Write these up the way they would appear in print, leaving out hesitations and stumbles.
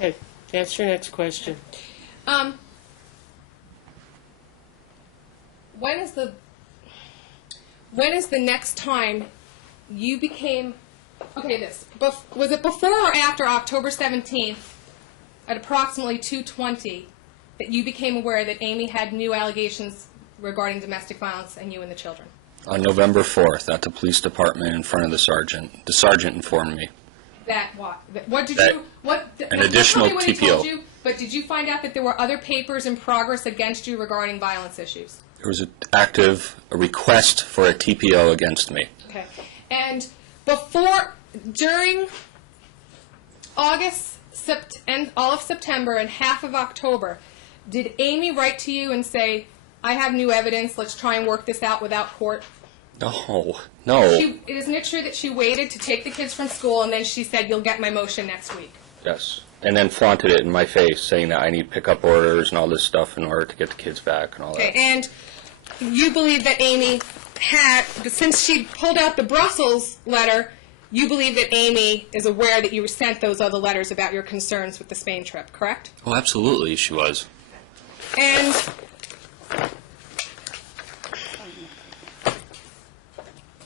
Okay, that's your next question. When is the next time you became, was it before or after October 17th at approximately 2:20 that you became aware that Amy had new allegations regarding domestic violence and you and the children? On November 4th, at the police department in front of the sergeant informed me. That what? What did That you, what? an additional tell me what he TPO. told you, but did you find out that there were other papers in progress against you regarding violence issues? There was a request for a TPO against me. Okay. And during August, and all of September and half of October, did Amy write to you and say, I have new evidence, let's try and work this out without court? No. Isn't it true that she waited to take the kids from school and then she said, you'll get my motion next week? Yes. And then flaunted it in my face, saying that I need pickup orders and all this stuff in order to get the kids back and all that. Okay, and you believe that Amy had, since she pulled out the Brussels letter, you believe that Amy is aware that you sent those other letters about your concerns with the Spain trip, correct? Oh, absolutely, she was. And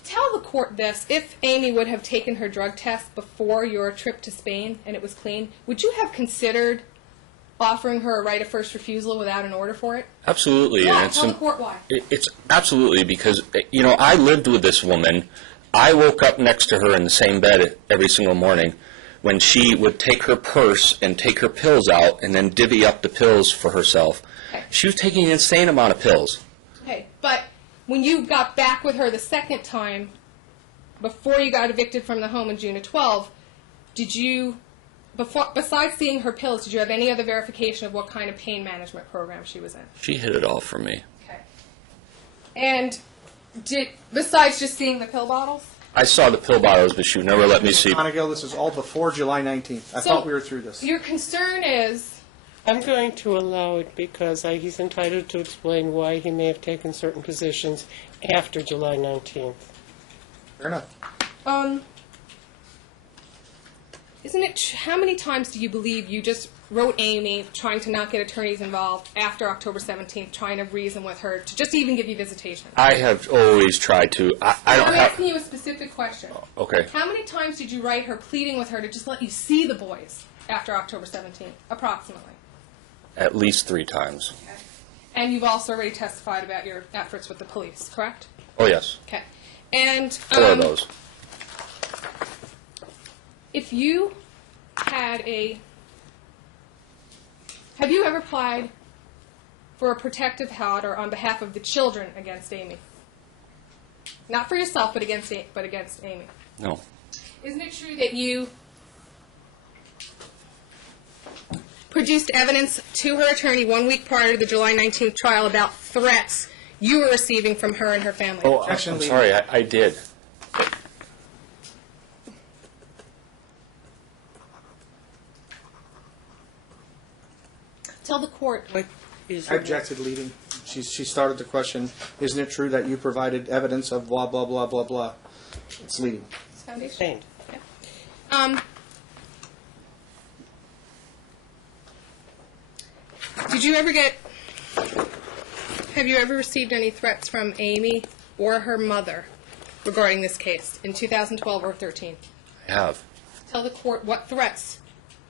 tell the court this, if Amy would have taken her drug test before your trip to Spain and it was clean, would you have considered offering her a right of first refusal without an order for it? Absolutely. Why? And Tell the court why. It's absolutely because, I lived with this woman. I woke up next to her in the same bed every single morning when she would take her purse and take her pills out and then divvy up the pills for herself. Okay. She was taking an insane amount of pills. Okay, but when you got back with her the second time, before you got evicted from the home in June of 12, did you, besides seeing her pills, did you have any other verification of what kind of pain management program she was in? She hid it all from me. Okay. And besides just seeing the pill bottles? I saw the pill bottles, but she would never let me see. Monaco, this is all before July 19th. I thought we were through this. Your concern is... I'm going to allow it because he's entitled to explain why he may have taken certain positions after July 19th. Fair enough. Isn't it, how many times do you believe you just wrote Amy, trying to not get attorneys involved, after October 17th, trying to reason with her, to just even give you visitation? I have always tried to. I'm asking you a specific question. Okay. How many times did you write her pleading with her to just let you see the boys after October 17th, approximately? At least 3 times. Okay. And you've also already testified about your efforts with the police, correct? Oh, yes. Okay. And 4 of those. if you had have you ever applied for a protective order on behalf of the children against Amy? Not for yourself, but against Amy. No. Isn't it true that you produced evidence to her attorney 1 week prior to the July 19th trial about threats you were receiving from her and her family? Oh, I'm sorry. I did. Tell the court. What is I objected leading. She started the question, isn't it true that you provided evidence of blah, blah, blah, blah, blah? It's leading. It's foundation. Sustained. Yeah. Have you ever received any threats from Amy or her mother regarding this case in 2012 or 13? I have. Tell the court what threats,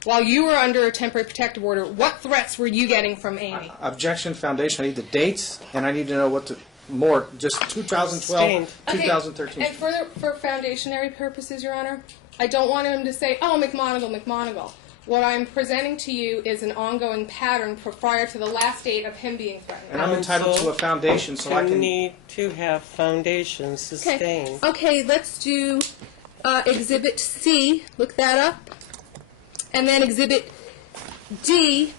while you were under a temporary protective order, what threats were you getting from Amy? Objection, foundation. I need the dates, and I need to know more, just 2012, 2013. And for foundationary purposes, Your Honor, I don't want him to say, oh, McMonigal. What I'm presenting to you is an ongoing pattern prior to the last date of him being threatened. And I'm entitled to a foundation, so I can... need to have foundation sustained. Okay, let's do Exhibit C. Look that up. And then Exhibit D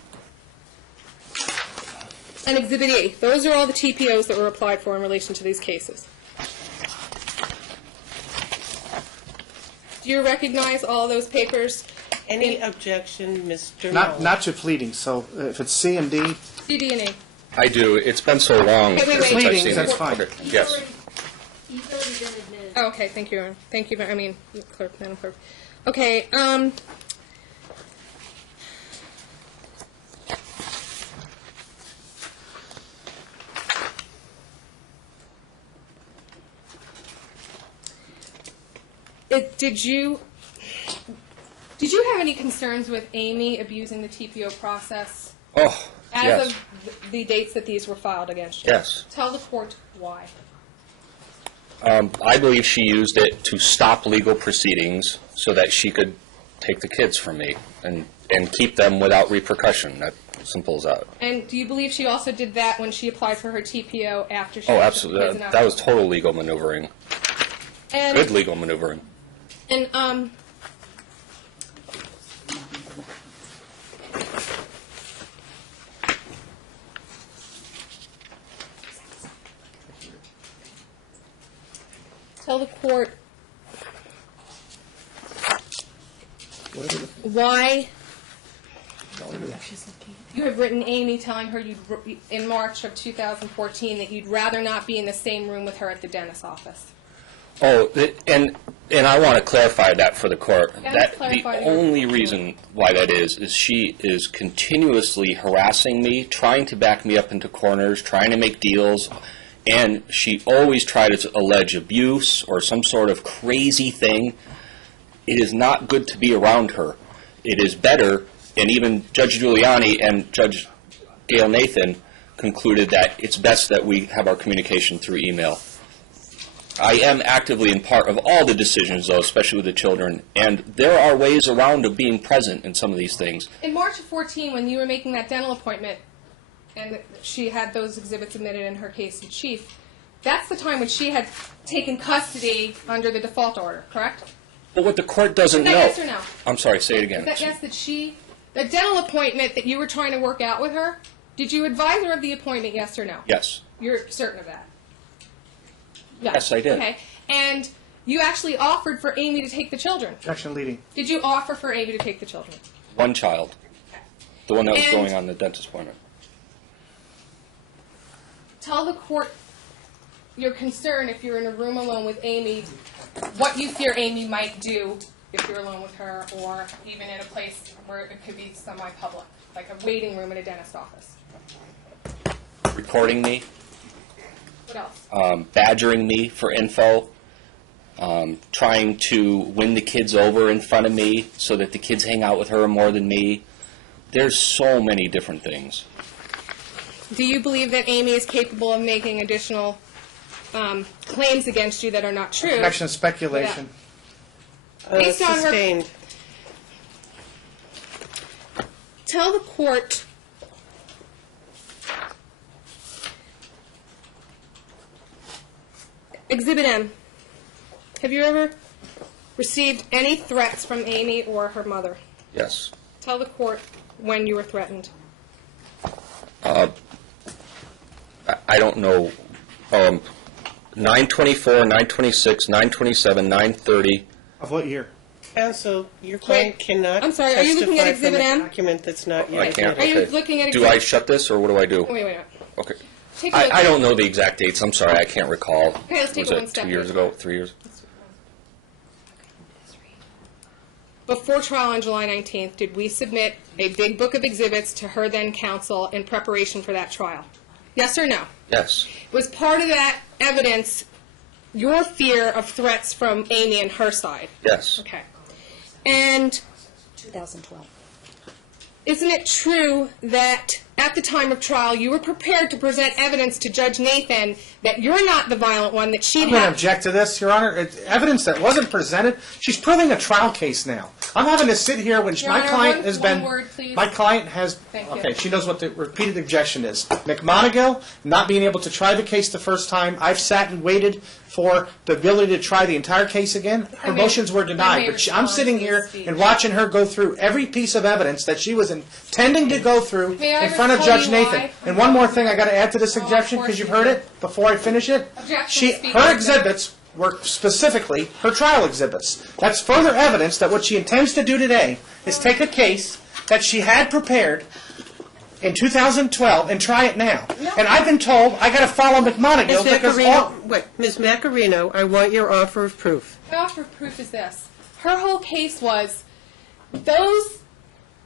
and Exhibit E. Those are all the TPOs that were applied for in relation to these cases. Do you recognize all those papers? Any objection, Mr. Not to pleading, so if it's C and D... C, D, and E. I do. It's been so long Wait. since I've Pleadings, seen that's it. fine. Okay. Yes. He's already been admitted. Oh, okay, thank you, Your Honor. Thank you, Madam Clerk. Okay, Did you have any concerns with Amy abusing the TPO process Oh, as yes. of the dates that these were filed against you? Yes. Tell the court why. I believe she used it to stop legal proceedings so that she could take the kids from me and keep them without repercussion. That simple as that. And do you believe she also did that when she applied for her TPO after she Oh, took the absolutely. kids in That was October? total legal maneuvering. And, Good legal maneuvering. And tell the court why you have written Amy telling her in March of 2014 that you'd rather not be in the same room with her at the dentist's office. Oh, and I want to clarify that for the court. Yeah, That the clarify the- only reason why that is she is continuously harassing me, trying to back me up into corners, trying to make deals, and she always tried to allege abuse or some sort of crazy thing. It is not good to be around her. It is better, and even Judge Giuliani and Judge Gail Nathan concluded that it's best that we have our communication through email. I am actively in part of all the decisions, though, especially with the children, and there are ways around of being present in some of these things. In March of 14, when you were making that dental appointment, and she had those exhibits admitted in her case in chief, that's the time when she had taken custody under the default order, correct? But what the court doesn't Is that know... yes or no? I'm sorry, say it Is again. that yes that the dental appointment that you were trying to work out with her, did you advise her of the appointment, yes or no? Yes. You're certain of that? Yes, I did. Okay. And you actually offered for Amy to take the children. Objection leading. Did you offer for Amy to take the children? One child. The one that was And- going on the dentist appointment. Tell the court your concern if you're in a room alone with Amy, what you fear Amy might do if you're alone with her, or even in a place where it could be semi-public, like a waiting room in a dentist office. Recording me, What else? badgering me for info, trying to win the kids over in front of me so that the kids hang out with her more than me. There's so many different things. Do you believe that Amy is capable of making additional claims against you that are not true? Objection speculation. Based on her- Sustained. Tell the court Exhibit M. Have you ever received any threats from Amy or her mother? Yes. Tell the court when you were threatened. I don't know. 924, 926, 927, 930. Of what year? Counsel, your client cannot I'm sorry, are you looking at testify from Exhibit a M? document that's not I yet can't. Are you Okay. looking at Do I exhibit- shut this, or what do I do? Wait. Okay. Take a look. I don't know the exact dates. I'm sorry. I can't recall. Okay, let's take Was it one it step 2 years at a ago? time. 3 years? Before trial on July 19th, did we submit a big book of exhibits to her then counsel in preparation for that trial? Yes or no? Yes. Was part of that evidence your fear of threats from Amy and her side? Yes. Okay. And 2012. isn't it true that at the time of trial you were prepared to present evidence to Judge Nathan that you're not the violent one, that she'd I'm going to have... object to this, Your Honor. It's evidence that wasn't presented. She's proving a trial case now. I'm having to sit here when Your my Honor, client has one been... word, please. My client has... Thank you. Okay, she knows what the repeated objection is. McMonigal not being able to try the case the first time. I've sat and waited for the ability to try the entire case again. Her I may- motions were I denied. may But I'm respond sitting to here this speech. and watching her go through every piece of evidence that she was intending to go through May I in front of just tell Judge you Nathan. why? And one more thing I got to add to this Oh, of objection, course because you've you heard do. it before I finish it. Objection, speak Her on it. exhibits were specifically her trial exhibits. That's further evidence that what she intends to do today is take a case that she had prepared in 2012 and try it now. And I've been told I got to follow McMonigal Ms. because all... Macarino, wait, Ms. Macarino, I want your offer of proof. My offer of proof is this. Her whole case was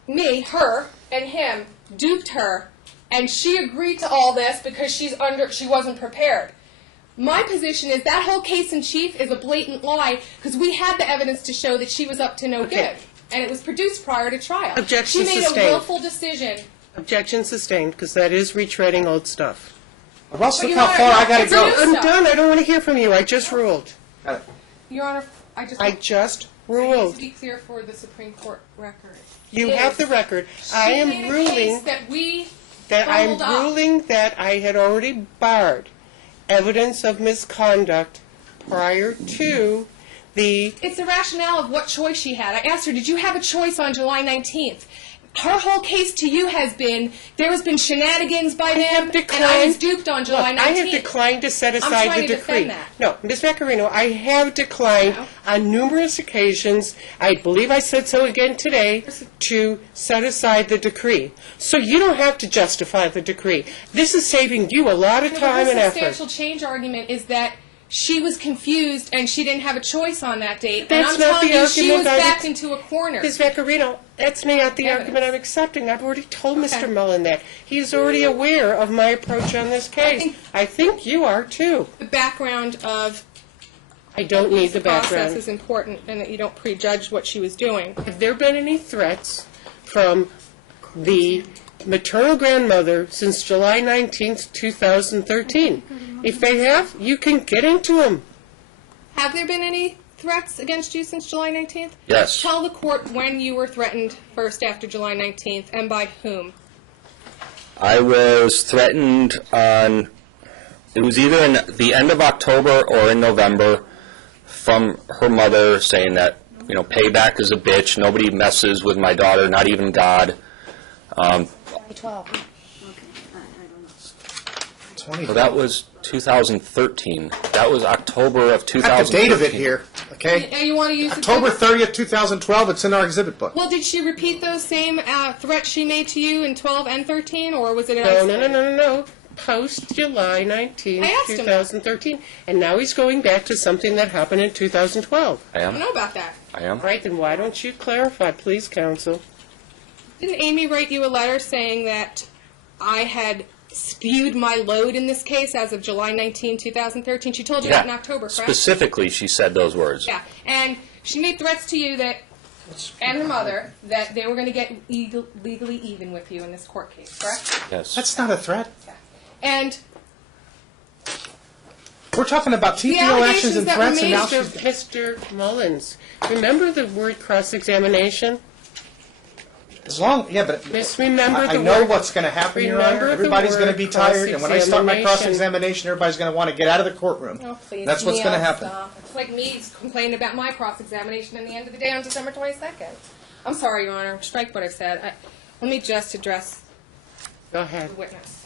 her, and him duped her, and she agreed to all this because she wasn't prepared. My position is that whole case in chief is a blatant lie because we had the evidence to show that she was up to no Okay. good. And it was produced prior to trial. Objection She made sustained. a willful decision. Objection sustained, because that is retreading old stuff. Russ, But look Your how Honor, far I gotta it's go. new I'm stuff. done, I don't want to hear from you, I just ruled. Got it. Your Honor, I just I need just to ruled. be clear for the Supreme Court record. You Is have the record. I she am made a ruling case that we that I'm fumbled up. ruling that I had already barred evidence of misconduct prior to the It's the rationale of what choice she had. I asked her, did you have a choice on July 19th? Her whole case to you has been, there has been shenanigans by them, and I was duped on July 19th. Look, I have declined to set aside trying the to decree. defend that. No, Ms. Vaccarino, I have declined No. on numerous occasions, I believe I said so again today, to set aside the decree. So you don't have to justify the decree. This is saving you a lot of time and Her effort. substantial change argument is that she was confused and she didn't have a choice on that date. That's and I'm not telling the you, she argument was I backed would- into a corner. Ms. Vaccarino, that's not the Evidence. argument I'm accepting. I've already told Mr. Okay. Mullen that. He's already aware of my approach on this case. I think you are too. The background of I don't need the the process background. is important and that you don't prejudge what she was doing. Have there been any threats from the maternal grandmother since July 19th, 2013? If they have, you can get into them. Have there been any threats against you since July 19th? Yes. Tell the court when you were threatened first after July 19th and by whom. I was threatened on, it was either in the end of October or in November from her mother saying that, you know, payback is a bitch, nobody messes with my daughter, not even God. 12. So that was 2013. That was October of Got 2013. the date of it here, okay? And you want to use October the 30th, 2012, it's in our exhibit book. Well, did she repeat those same threats she made to you in 12 and 13, or was it an No, no, isolated? no, no, no. Post July 19th, I asked him that. 2013. And now he's going back to something that happened in 2012. I I don't am. know about that. I am. All right, then why don't you clarify, please, counsel? Didn't Amy write you a letter saying that I had spewed my load in this case as of July 19, 2013? She told you that in October, correct? Specifically, she said those words. Yeah, and she made threats to you that, and her mother, that they were going to get legally even with you in this court case, correct? Yes. That's not a threat. And We're talking about TPO actions allegations and that were threats, and made now Mr. she's... Mr. Mullins, remember the word cross-examination? As long, yeah, but Just remember I the know word. what's going to happen, Your Remember Honor. the Everybody's going to word be tired, and when I start my cross-examination. cross-examination, everybody's going to want to get out of the courtroom. oh, please, That's what's going to Neil, happen. stop. It's like me complaining about my cross-examination in the end of the day on December 22nd. I'm sorry, Your Honor. Strike what I've said. Let me just address Go ahead. the witness.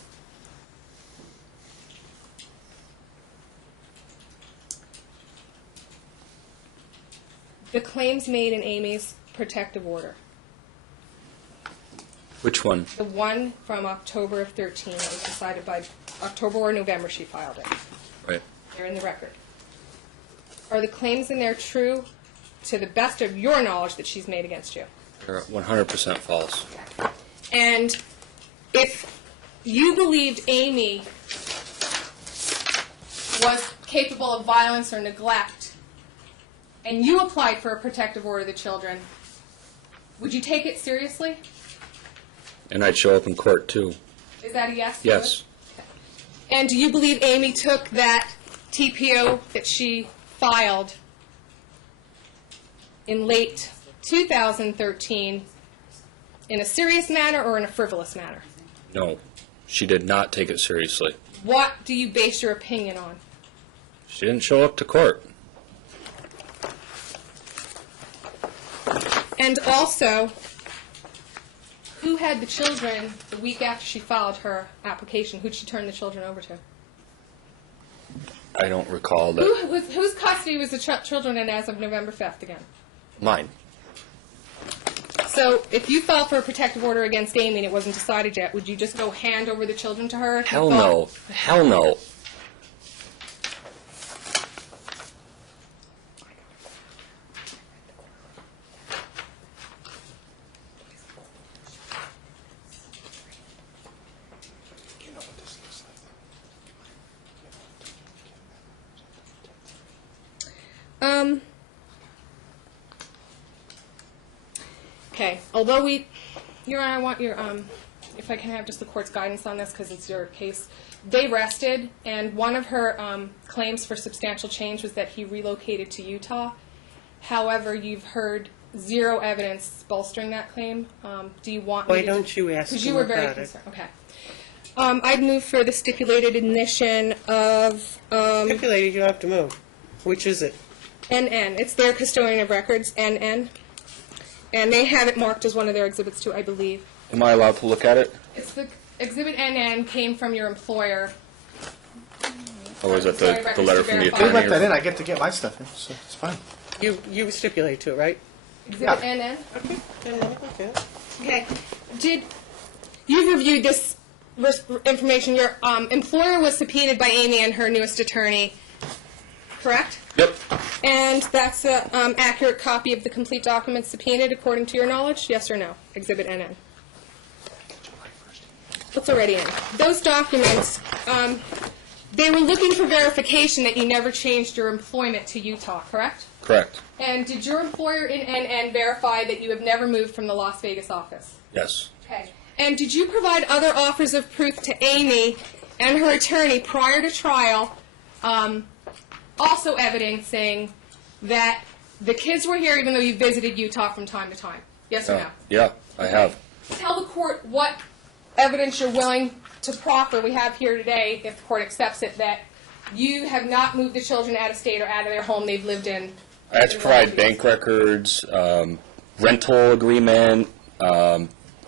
The claims made in Amy's protective order, Which one? the one from October of 13 that was decided by October or November she filed it. Right. They're in the record. Are the claims in there true to the best of your knowledge that she's made against you? They're 100% false. And if you believed Amy was capable of violence or neglect, and you applied for a protective order of the children, would you take it seriously? And I'd show up in court, too. Is that a yes? Yes. And do you believe Amy took that TPO that she filed in late 2013 in a serious manner or in a frivolous manner? No. She did not take it seriously. What do you base your opinion on? She didn't show up to court. And also, who had the children the week after she filed her application? Who'd she turn the children over to? I don't recall that. Whose custody was the children in as of November 5th again? Mine. So if you filed for a protective order against Amy and it wasn't decided yet, would you just go hand over the children to her? if you Hell thought- no. Hell no. Okay, although Your Honor, I want your, if I can have just the court's guidance on this, because it's your case. They rested, and one of her claims for substantial change was that he relocated to Utah. However, you've heard zero evidence bolstering that claim. Do you want me Why to... don't you ask Because him you were very about it? concerned. Okay. I'd move for the stipulated admission of Stipulated, you don't have to move. Which is it? NN. It's their custodian of records, NN. And they have it marked as one of their exhibits too, I believe. Am I allowed to look at it? It's the exhibit NN came from your employer. Or is that Sorry, the letter from the verify. They attorney? let that in, I get to get my stuff in, so it's fine. You stipulate to it, right? Exhibit Yeah. NN. Okay. Okay. You've reviewed this information. Your employer was subpoenaed by Amy and her newest attorney, correct? Yep. And that's an accurate copy of the complete documents subpoenaed, according to your knowledge? Yes or no? Exhibit NN. It's already in. Those documents, they were looking for verification that you never changed your employment to Utah, correct? Correct. And did your employer in NN verify that you have never moved from the Las Vegas office? Yes. Okay. And did you provide other offers of proof to Amy and her attorney prior to trial, also evidencing that the kids were here even though you visited Utah from time to time? Yes or no? Yeah, I have. Tell the court what evidence you're willing to proffer we have here today, if the court accepts it, that you have not moved the children out of state or out of their home they've lived in. I had to provide bank records, rental agreement,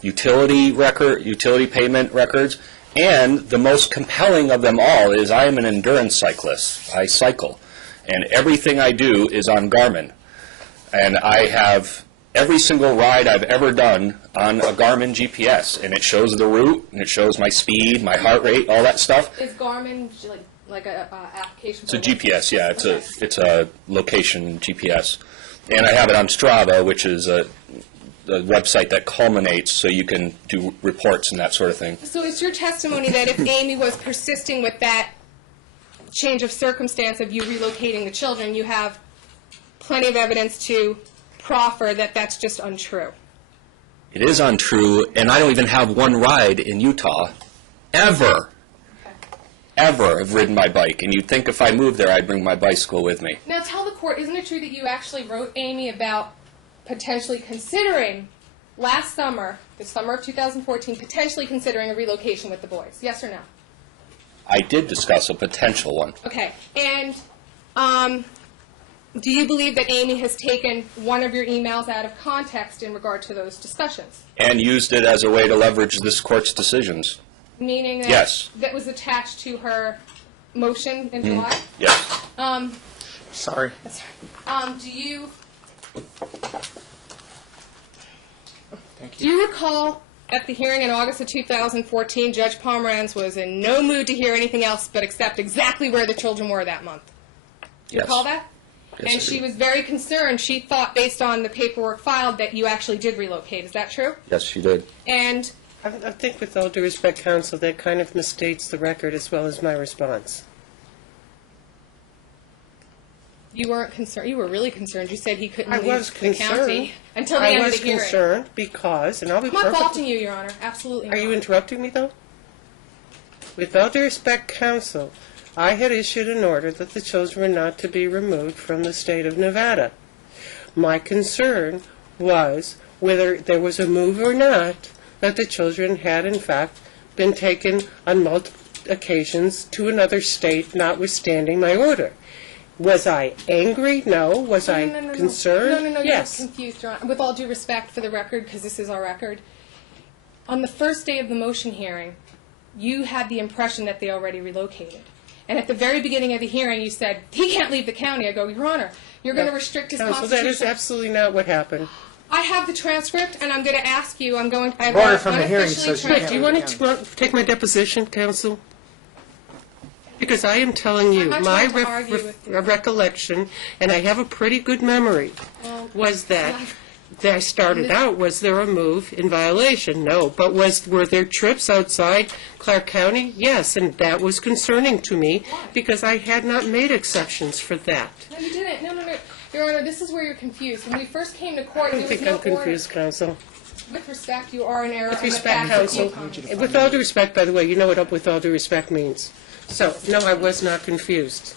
utility payment records, and the most compelling of them all is I am an endurance cyclist. I cycle, and everything I do is on Garmin. And I have every single ride I've ever done on a Garmin GPS, and it shows the route, and it shows my speed, my heart rate, all that stuff. Is Garmin like a application? It's a GPS, yeah. It's a location GPS, and I have it on Strava, which is a website that culminates so you can do reports and that sort of thing. So it's your testimony that if Amy was persisting with that change of circumstance of you relocating the children, you have plenty of evidence to proffer that that's just untrue? It is untrue, and I don't even have one ride in Utah, ever. Ever have ridden my bike, and you'd think if I moved there, I'd bring my bicycle with me. Now tell the court, isn't it true that you actually wrote Amy about potentially considering last summer, the summer of 2014, potentially considering a relocation with the boys? Yes or no? I did discuss a potential one. Okay. And do you believe that Amy has taken one of your emails out of context in regard to those discussions? And used it as a way to leverage this court's decisions. Meaning that Yes. that was attached to her motion in July? Yes. Sorry. That's right. Do you recall at the hearing in August of 2014, Judge Pomerantz was in no mood to hear anything else but accept exactly where the children were that month? Do you Yes. recall that? Yes, And I she do. was very concerned. She thought, based on the paperwork filed, that you actually did relocate. Is that true? Yes, she did. And I think with all due respect, counsel, that kind of misstates the record as well as my response. you weren't concerned. You were really concerned. You said he couldn't I leave was the concerned. county until the end of the hearing. I was concerned because, and I'll be I'm not perfectly... faulting you, Your Honor. Absolutely not. Are you interrupting me, though? With all due respect, counsel, I had issued an order that the children were not to be removed from the state of Nevada. My concern was whether there was a move or not, that the children had, in fact, been taken on multiple occasions to another state, notwithstanding my order. Was I angry? No. Was I concerned? No, Yes. you're confused, Your Honor. With all due respect for the record, because this is our record, on the first day of the motion hearing, you had the impression that they already relocated. And at the very beginning of the hearing, you said, he can't leave the county. I go, Your Honor, you're going to restrict his Counsel, constitution. that is absolutely not what happened. I have the transcript, and I'm going to ask you, I have Order from the hearing unofficially says you can't Wait, do you want to take my deposition, counsel? Because I am telling you, I'm not my trying to argue with you. recollection, and I have a pretty good memory, was that I started out, was there a move in violation? No. But were there trips outside Clark County? Yes, and that was concerning to me because I had not made exceptions for that. No, you didn't. No. Your Honor, this is where you're confused. When we first came to court, I there don't was think no I'm confused, counsel. With respect, you are in error. With on the respect, facts that counsel, you with all due respect, by the way, you know what with all due respect means. So, no, I was not confused.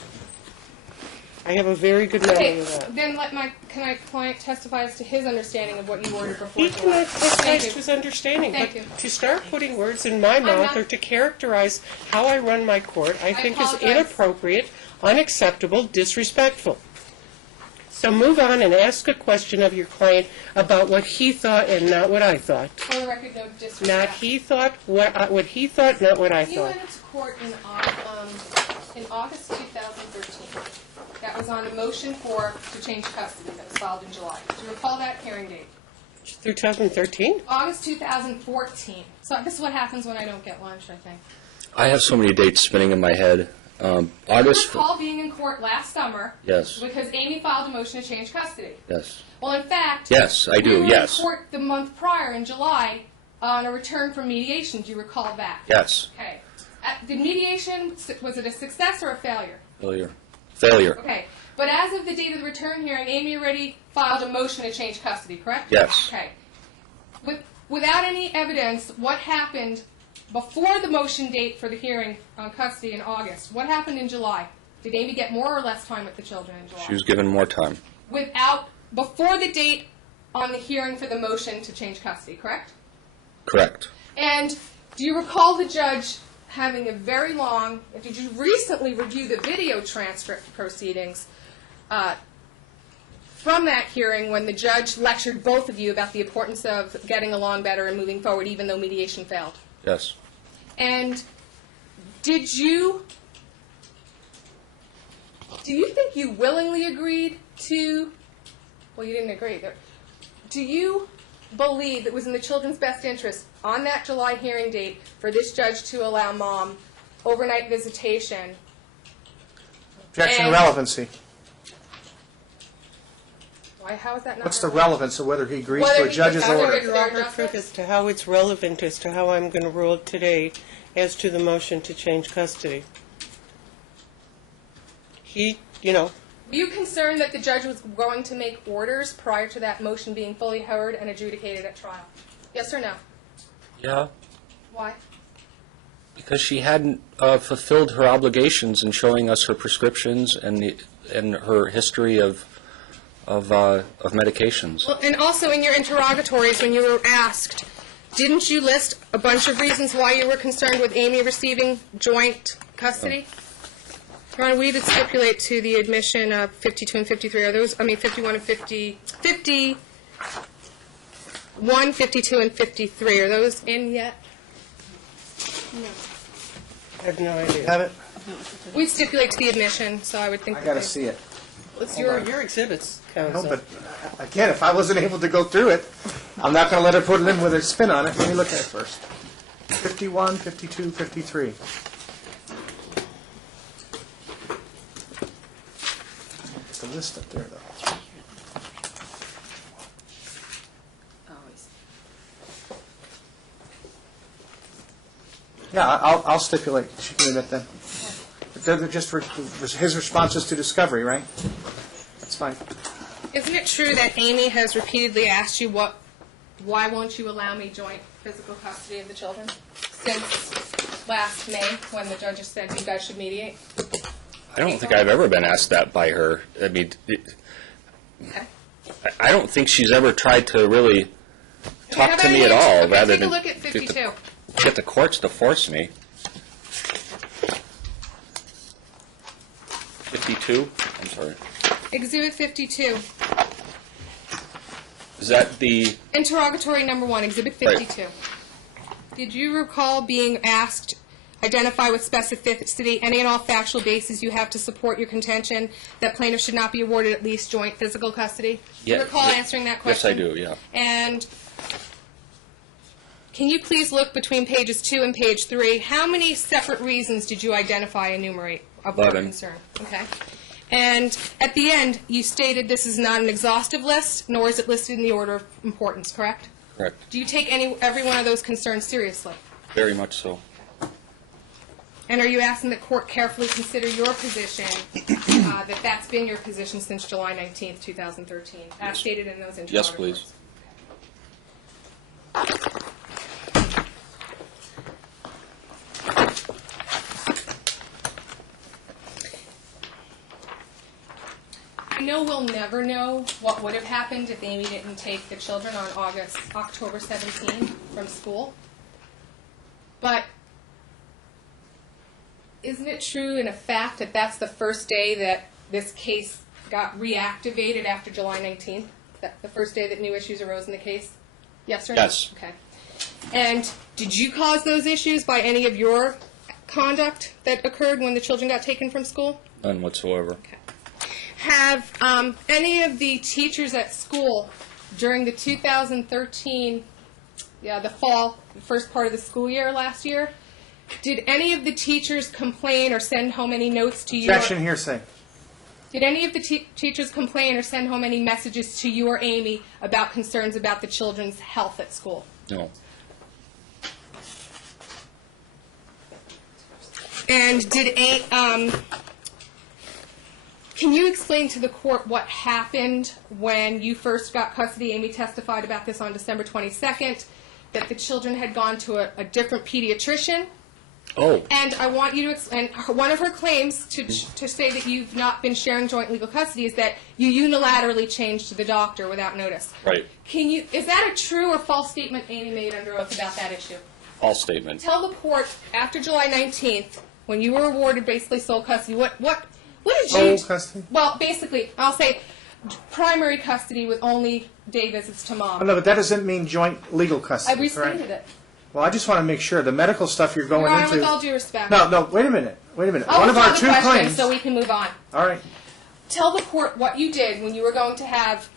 I have a very good memory Okay, of that. then let my client testify as to his understanding of what you ordered before. He cannot testify Thank to you. his understanding, Thank but you. to start putting words in my mouth not- or to characterize how I run my court, I think is apologize. inappropriate, unacceptable, disrespectful. So move on and ask a question of your client about what he thought and not what I thought. For the record, no disrespect. Not he thought, what he thought, not what I You thought. went into court in August 2013. That was on a motion to change custody that was filed in July. Do you recall that hearing date? 2013? August 2014. So this is what happens when I don't get lunch, I think. I have so many dates spinning in my head. I August. recall being in court last summer. Yes. Because Amy filed a motion to change custody. Yes. Well, in fact, Yes, I do, we were yes. in court the month prior in July on a return from mediation. Do you recall that? Yes. Okay. Did mediation, was it a success or a failure? Failure. Okay. But as of the date of the return hearing, Amy already filed a motion to change custody, correct? Yes. Okay. Without any evidence, what happened before the motion date for the hearing on custody in August? What happened in July? Did Amy get more or less time with the children in July? She was given more time. Before the date on the hearing for the motion to change custody, correct? Correct. And do you recall the judge having a very long, did you recently review the video transcript proceedings from that hearing when the judge lectured both of you about the importance of getting along better and moving forward even though mediation failed? Yes. And do you think you willingly agreed to, well, you didn't agree. Do you believe it was in the children's best interest on that July hearing date for this judge to allow Mom overnight visitation? Objection to And- relevancy. Why? How is that not? What's the relevant? relevance of whether he agrees Whether to a he judge's was order? Is there a Robert Frick justice? as to how it's relevant as to how I'm going to rule today as to the motion to change custody. Were you concerned that the judge was going to make orders prior to that motion being fully heard and adjudicated at trial? Yes or no? Yeah. Why? Because she hadn't fulfilled her obligations in showing us her prescriptions and her history of medications. Well, and also in your interrogatories when you were asked, didn't you list a bunch of reasons why you were concerned with Amy receiving joint custody? Your Honor, we did stipulate to the admission of 52 and 53. Are those, 51 and 51, 52, and 53. Are those in yet? I have no idea. Have it? We stipulate to the admission, so I would think I that got to they- see it. It's your exhibits, No, counsel. but again, if I wasn't able to go through it, I'm not going to let her put it in with a spin on it. Let me look at it first. 51, 52, 53. It's the list up there, though. Yeah, I'll stipulate. She can admit them. They're just for his responses to discovery, right? That's fine. Isn't it true that Amy has repeatedly asked you why won't you allow me joint physical custody of the children since last May when the judge said you guys should mediate? I don't think I've ever been asked that by her. I mean, Okay. I don't think she's ever tried to really How talk to about me at you? all, Okay, rather take a than look at 52. get the courts to force me. 52? I'm sorry. Exhibit 52. Is that the... Interrogatory number 1, Exhibit 52. Did you recall being asked, identify with specificity any and all factual bases you have to support your contention that plaintiffs should not be awarded at least joint physical custody? Do you Yeah, recall yeah. answering that Yes, I question? do, yeah. And can you please look between pages 2 and page 3? How many separate reasons did you identify, enumerate of your 11. concern? Okay. And at the end, you stated this is not an exhaustive list, nor is it listed in the order of importance, correct? Correct. Do you take every one of those concerns seriously? Very much so. And are you asking the court carefully consider your position, that that's been your position since July 19th, 2013, as stated in those interrogatories? Yes, please. know we'll never know what would have happened if Amy didn't take the children on October 17 from school. But isn't it true in a fact that that's the first day that this case got reactivated after July 19th? That the first day that new issues arose in the case? Yes or no? Yes. Okay. And did you cause those issues by any of your conduct that occurred when the children got taken from school? None whatsoever. Okay. Have any of the teachers at school during the 2013, the fall, the first part of the school year last year, did any of the teachers complain or send home any notes to you? Objection, hearsay. Did any of the teachers complain or send home any messages to you or Amy about concerns about the children's health at school? No. And can you explain to the court what happened when you first got custody? Amy testified about this on December 22nd, that the children had gone to a different pediatrician. Oh. And I want you to explain, one of her claims to say that you've not been sharing joint legal custody is that you unilaterally changed to the doctor without notice. Right. Is that a true or false statement Amy made under oath about that issue? False statement. Tell the court, after July 19th, when you were awarded basically sole custody, what did you... Sole custody? Well, basically, I'll say primary custody with only day visits to mom. Oh, no, but that doesn't mean joint legal I custody, restated correct? it. Well, I just want to make sure. The medical stuff you're going Your Honor, into... with all due respect. No, wait a minute. I'll One of our withdraw two the question claims... so we can move on. All right. Tell the court what you did when you were going to have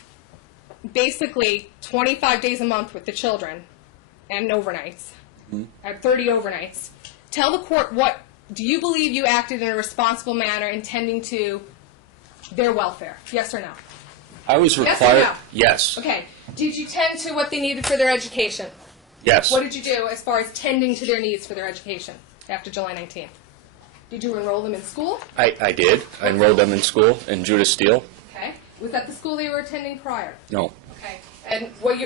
basically 25 days a month with the children and overnights, 30 overnights. Tell the court do you believe you acted in a responsible manner intending to their welfare? Yes or no? I was Yes required. or no? Yes. Okay. Did you tend to what they needed for their education? Yes. What did you do as far as tending to their needs for their education after July 19th? Did you enroll them in school? I did. I enrolled them in school in Judah Steele. Okay. Was that the school they were attending prior? No. Okay. And was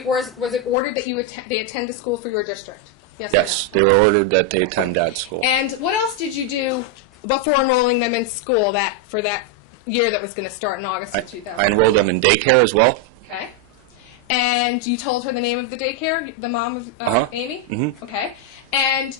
it ordered that they attend a school for your district? Yes. Yes. They were ordered that they attend dad's school. And what else did you do before enrolling them in school for that year that was going to start in August of 2000? I enrolled them in daycare as well. Okay. And you told her the name of the daycare, the mom of Amy? Mm-hmm. Okay. And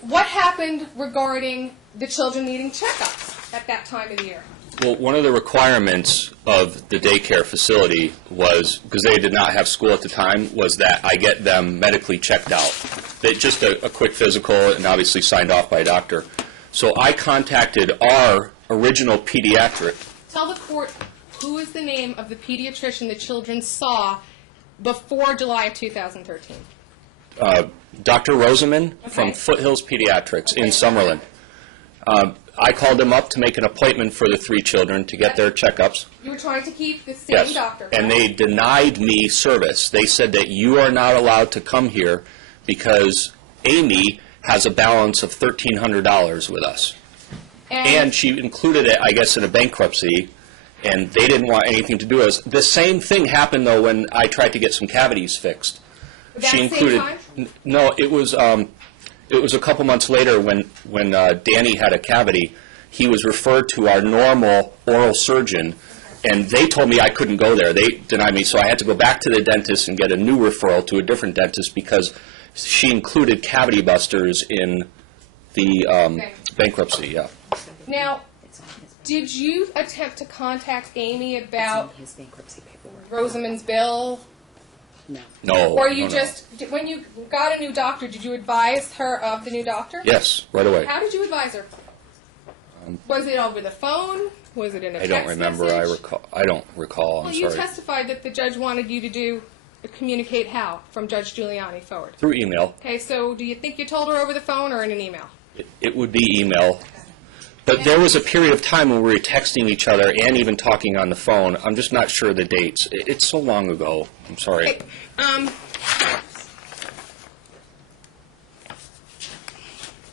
what happened regarding the children needing checkups at that time of the year? Well, one of the requirements of the daycare facility was, because they did not have school at the time, was that I get them medically checked out. Just a quick physical and obviously signed off by a doctor. So I contacted our original pediatric. Tell the court who is the name of the pediatrician the children saw before July of 2013. Dr. Rosamond Okay. from Foothills Pediatrics in Okay. Summerlin. I called them up to make an appointment for the 3 children to get their checkups. You were trying to keep the same Yes, doctor. and they correct? denied me service. They said that you are not allowed to come here because Amy has a balance of $1,300 with us. And she included it, I guess, in a bankruptcy, and they didn't want anything to do with us. The same thing happened, though, when I tried to get some cavities fixed. That same time? No, it was a couple months later when Danny had a cavity. He was referred to our normal oral surgeon, and they told me I couldn't go there. They denied me, so I had to go back to the dentist and get a new referral to a different dentist because she included cavity busters in the bankruptcy. Yeah. Now, did you attempt to contact Amy about His bankruptcy paperwork. Rosamond's bill? No. No. Or you no, no. when you got a new doctor, did you advise her of the new doctor? Yes, right away. How did you advise her? Was it over the phone? Was it in a I text don't remember. message? I don't recall. Well, I'm you sorry. testified that the judge wanted you to communicate how from Judge Giuliani forward. Through email. Okay, so do you think you told her over the phone or in an email? It would be email. But there was a period of time when we were texting each other and even talking on the phone. I'm just not sure of the dates. It's so long ago. I'm sorry. Okay,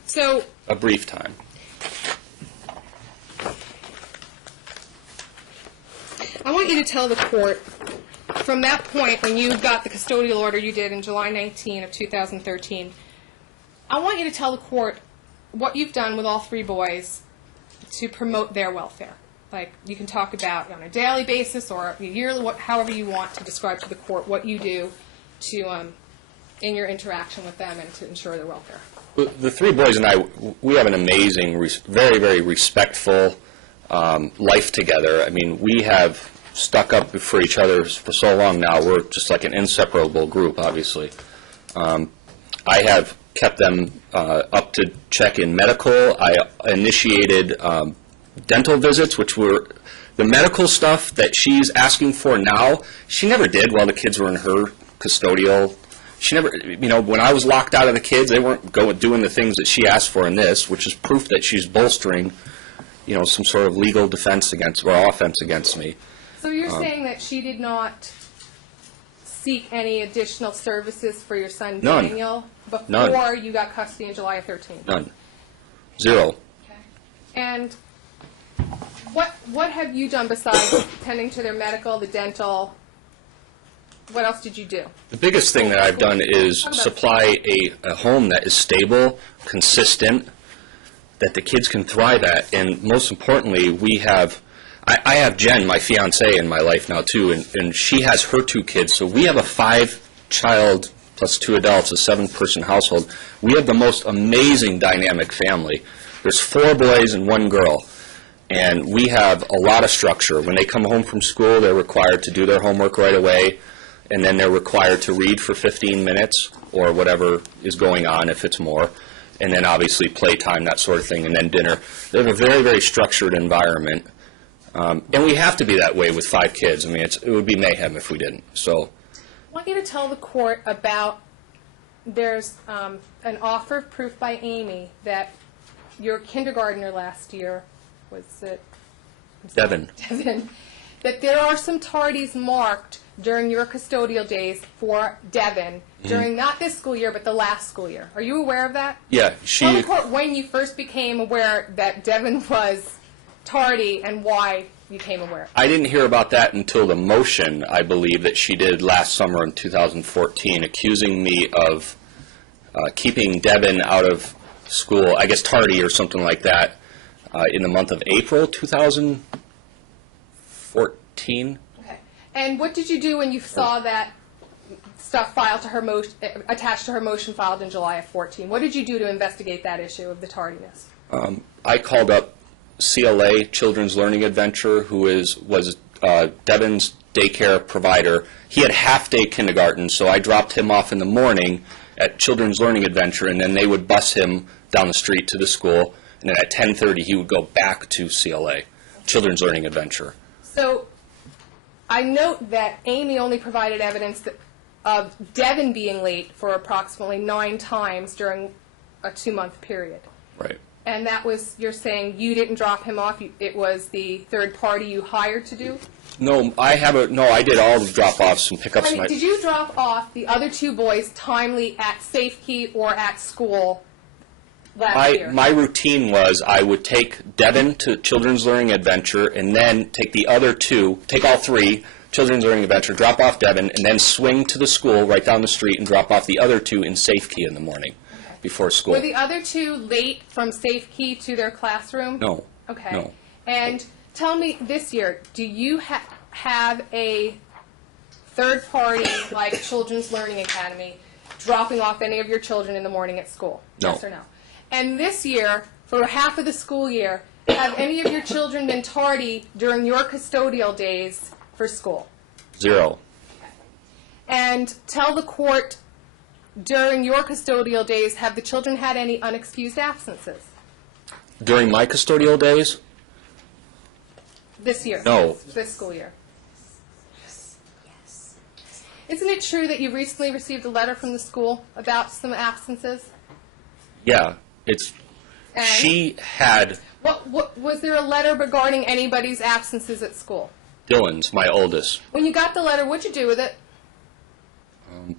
so A brief time. I want you to tell the court, from that point when you got the custodial order you did in July 19 of 2013, I want you to tell the court what you've done with all 3 boys to promote their welfare. Like, you can talk about on a daily basis or yearly, however you want to describe to the court what you do to, in your interaction with them and to ensure their welfare. The three boys and I, we have an amazing, very, very respectful life together. I mean, we have stuck up for each other for so long now. We're just like an inseparable group, obviously. I have kept them up to check in medical. I initiated dental visits, which were the medical stuff that she's asking for now. She never did while the kids were in her custodial. She never, when I was locked out of the kids, they weren't doing the things that she asked for in this, which is proof that she's bolstering, some sort of legal defense against or offense against me. So you're saying that she did not seek any additional services for your son None. Daniel before None. you got custody in July of 13? None. Zero. Okay. And what have you done besides tending to their medical, the dental? What else did you do? The biggest thing that I've done is supply a home that is stable, consistent, that the kids can thrive at. And most importantly, I have Jen, my fiance, in my life now too, and she has her two kids. So we have a 5-child plus 2 adults, a 7-person household. We have the most amazing dynamic family. There's 4 boys and 1 girl. And we have a lot of structure. When they come home from school, they're required to do their homework right away, and then they're required to read for 15 minutes or whatever is going on if it's more, and then obviously playtime, that sort of thing, and then dinner. They have a very, very structured environment, and we have to be that way with 5 kids. I mean, it would be mayhem if we didn't. So, I want you to tell the court about there's an offer of proof by Amy that your kindergartner last year, was it? Devin. Devin, that there are some tardies marked during your custodial days for Devin during not this school year but the last school year. Are you aware of that? Yeah, Tell the court when you first became aware that Devin was tardy and why you came aware. I didn't hear about that until the motion, I believe, that she did last summer in 2014, accusing me of keeping Devin out of school, I guess tardy or something like that, in the month of April 2014. Okay. And what did you do when you saw that stuff filed to her attached to her motion filed in July of 14? What did you do to investigate that issue of the tardiness? I called up CLA, Children's Learning Adventure, who was Devin's daycare provider. He had half-day kindergarten, so I dropped him off in the morning at Children's Learning Adventure, and then they would bus him down the street to the school, and then at 10:30 he would go back to CLA, Children's Learning Adventure. So I note that Amy only provided evidence of Devin being late for approximately 9 times during a 2-month period. Right. And that was, you're saying you didn't drop him off, it was the third party you hired to do? No, I did all the drop-offs and pickups. Did you drop off the other 2 boys timely at Safekey or at school last year? My routine was I would take Devin to Children's Learning Adventure and then take the other 2, take all 3, Children's Learning Adventure, drop off Devin, and then swing to the school right down the street and drop off the other 2 in Safekey in the morning before school. Were the other 2 late from Safekey to their classroom? No. Okay. No. And tell me, this year, do you have a third party like Children's Learning Academy dropping off any of your children in the morning at school? No. Yes or no? And this year, for half of the school year, have any of your children been tardy during your custodial days for school? 0. And tell the court, during your custodial days, have the children had any unexcused absences? During my custodial days? This year? No. This school year? Isn't it true that you recently received a letter from the school about some absences? Yeah. And? She had What was there a letter regarding anybody's absences at school? Dylan's, my oldest. When you got the letter, what'd you do with it?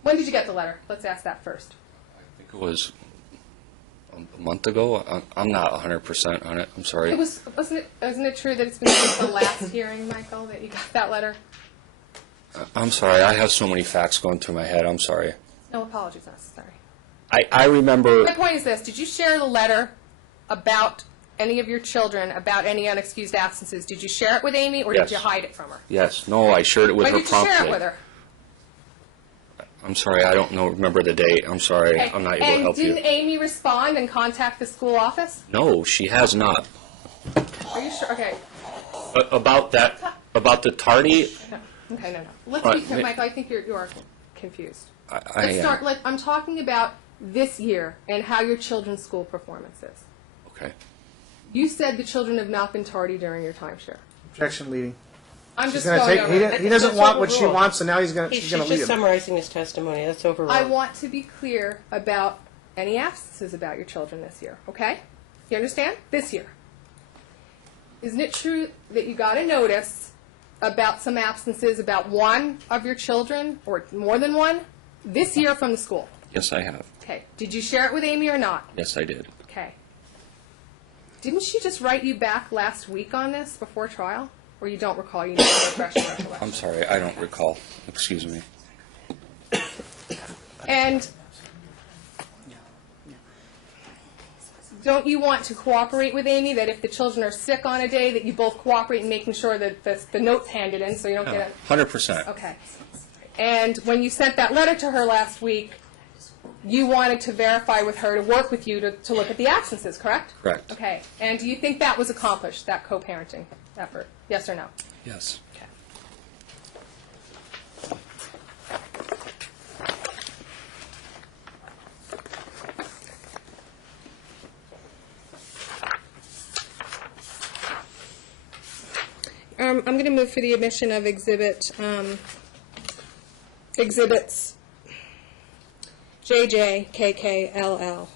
When did you get the letter? Let's ask that first. I think it was a month ago. I'm not 100% on it. I'm sorry. Wasn't it true that it's been since the last hearing, Michael, that you got that letter? I'm sorry. I have so many facts going through my head. I'm sorry. No apologies necessary. I remember. My point is this. Did you share the letter about any of your children about any unexcused absences, did you share it with Amy, or Yes. did you hide it from her? Yes. No, I shared it with When her did you promptly. share it with her? I'm sorry, I don't remember the date. I'm sorry, Okay. I'm not able to And help didn't you. Amy respond and contact the school office? No, she has not. Are you sure? Okay. About the tardy, No. Okay, no. Let's All be right, clear, Michael, I think you are confused. I Let's am. start, I'm talking about this year and how your children's school performance is. Okay. You said the children have not been tardy during your timeshare. Objection leading. I'm She's just going to going take. over it. He doesn't That's want what she overruled. wants, and now she's going She's to lead just him. summarizing his testimony. That's overruled. I want to be clear about any absences about your children this year, okay? You understand? This year. Isn't it true that you got a notice about some absences about one of your children, or more than one, this year from the school? Yes, I have. Okay. Did you share it with Amy or not? Yes, I did. Okay. Didn't she just write you back last week on this before trial? Or you don't recall? You need to refresh your recollection. I'm sorry, I don't recall. Excuse me. And don't you want to cooperate with Amy, that if the children are sick on a day, that you both cooperate in making sure that the note's handed in so you don't get it? 100%. Okay. And when you sent that letter to her last week, you wanted to verify with her to work with you to look at the absences, correct? Correct. Okay. And do you think that was accomplished, that co-parenting effort? Yes or no? Yes. Okay. I'm going to move for the admission of exhibits JJ, KK, LL,